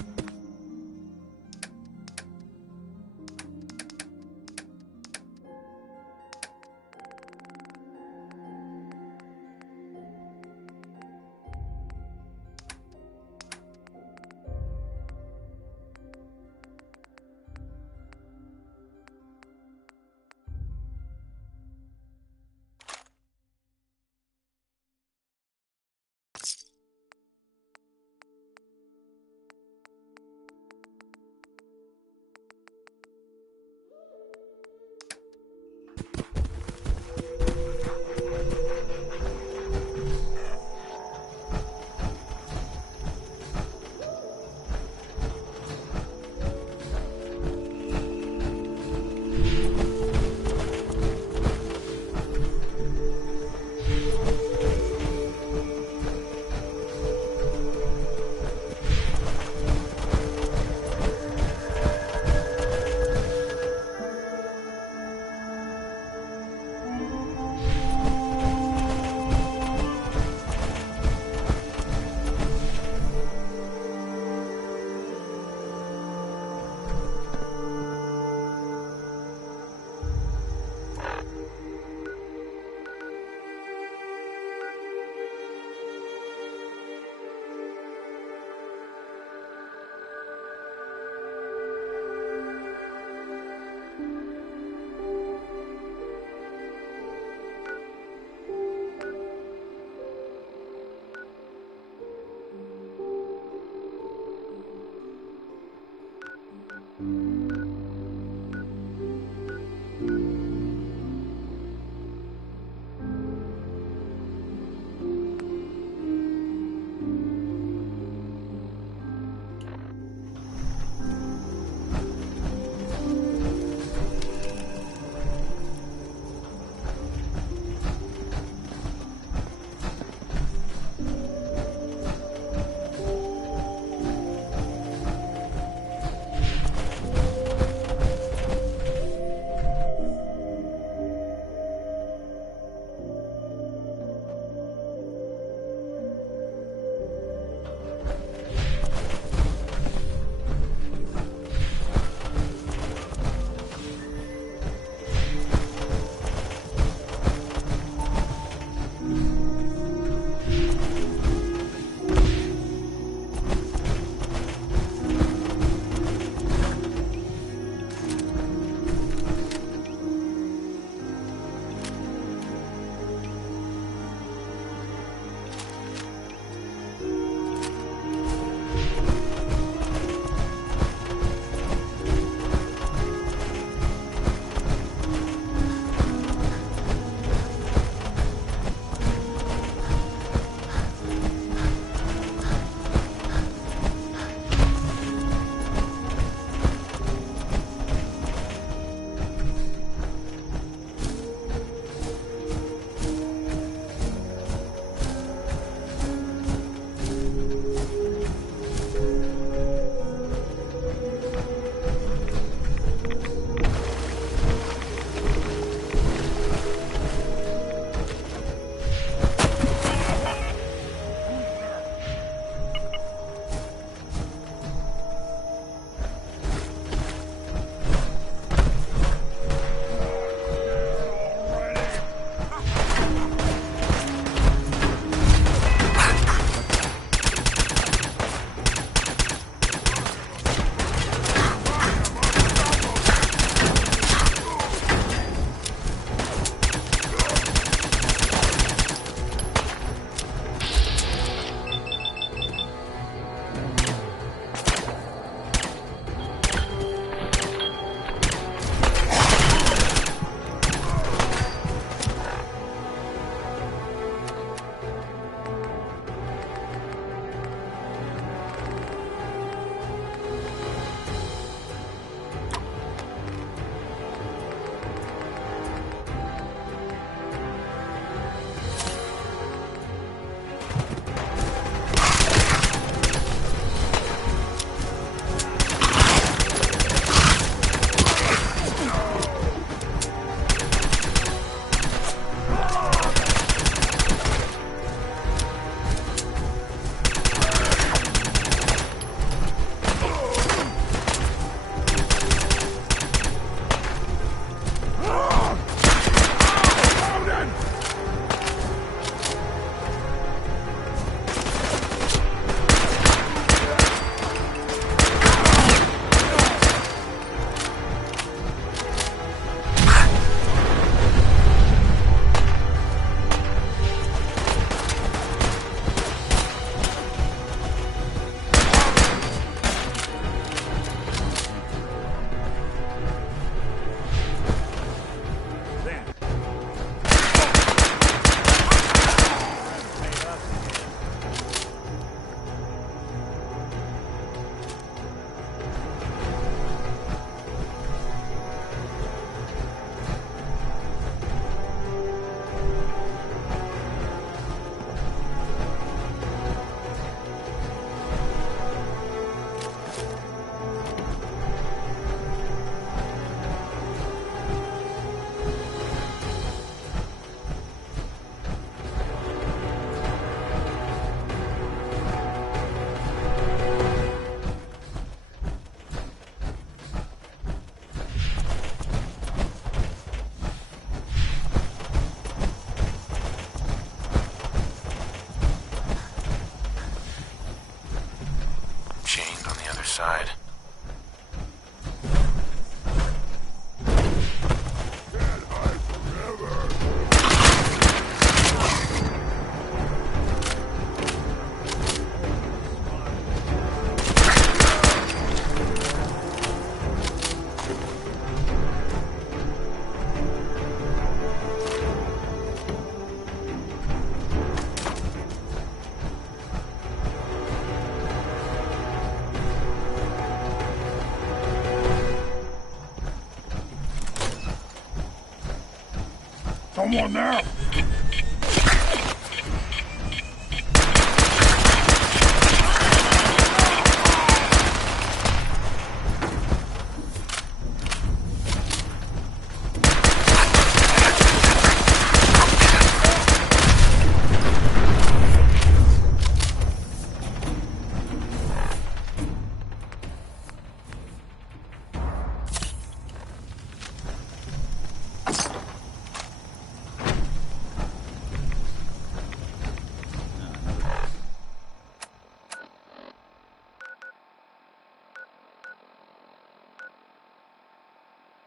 Someone there!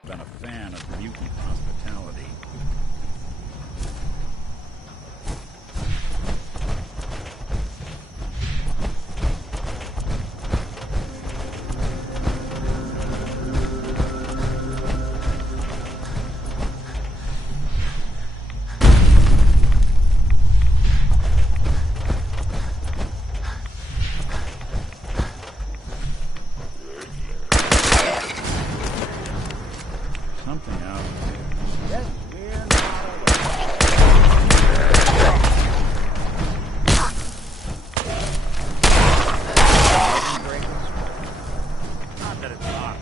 Been a fan of mutant hospitality. Something out there. Not that it's hot.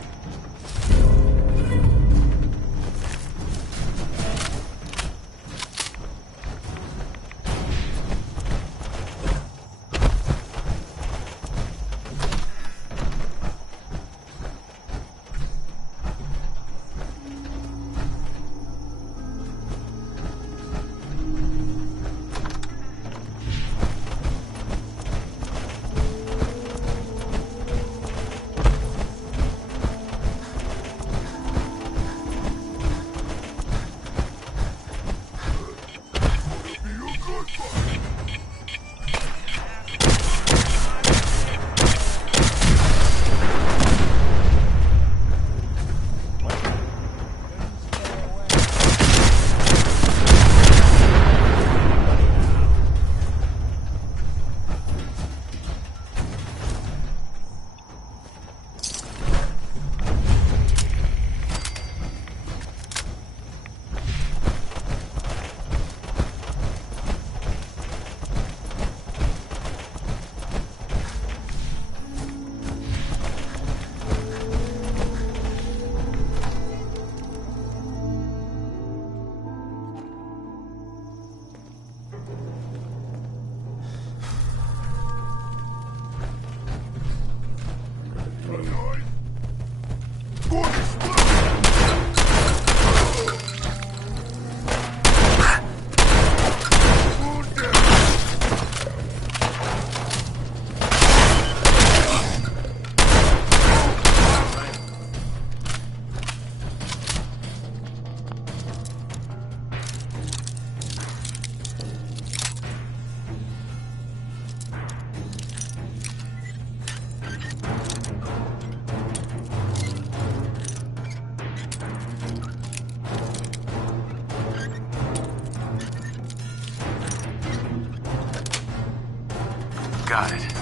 Got it.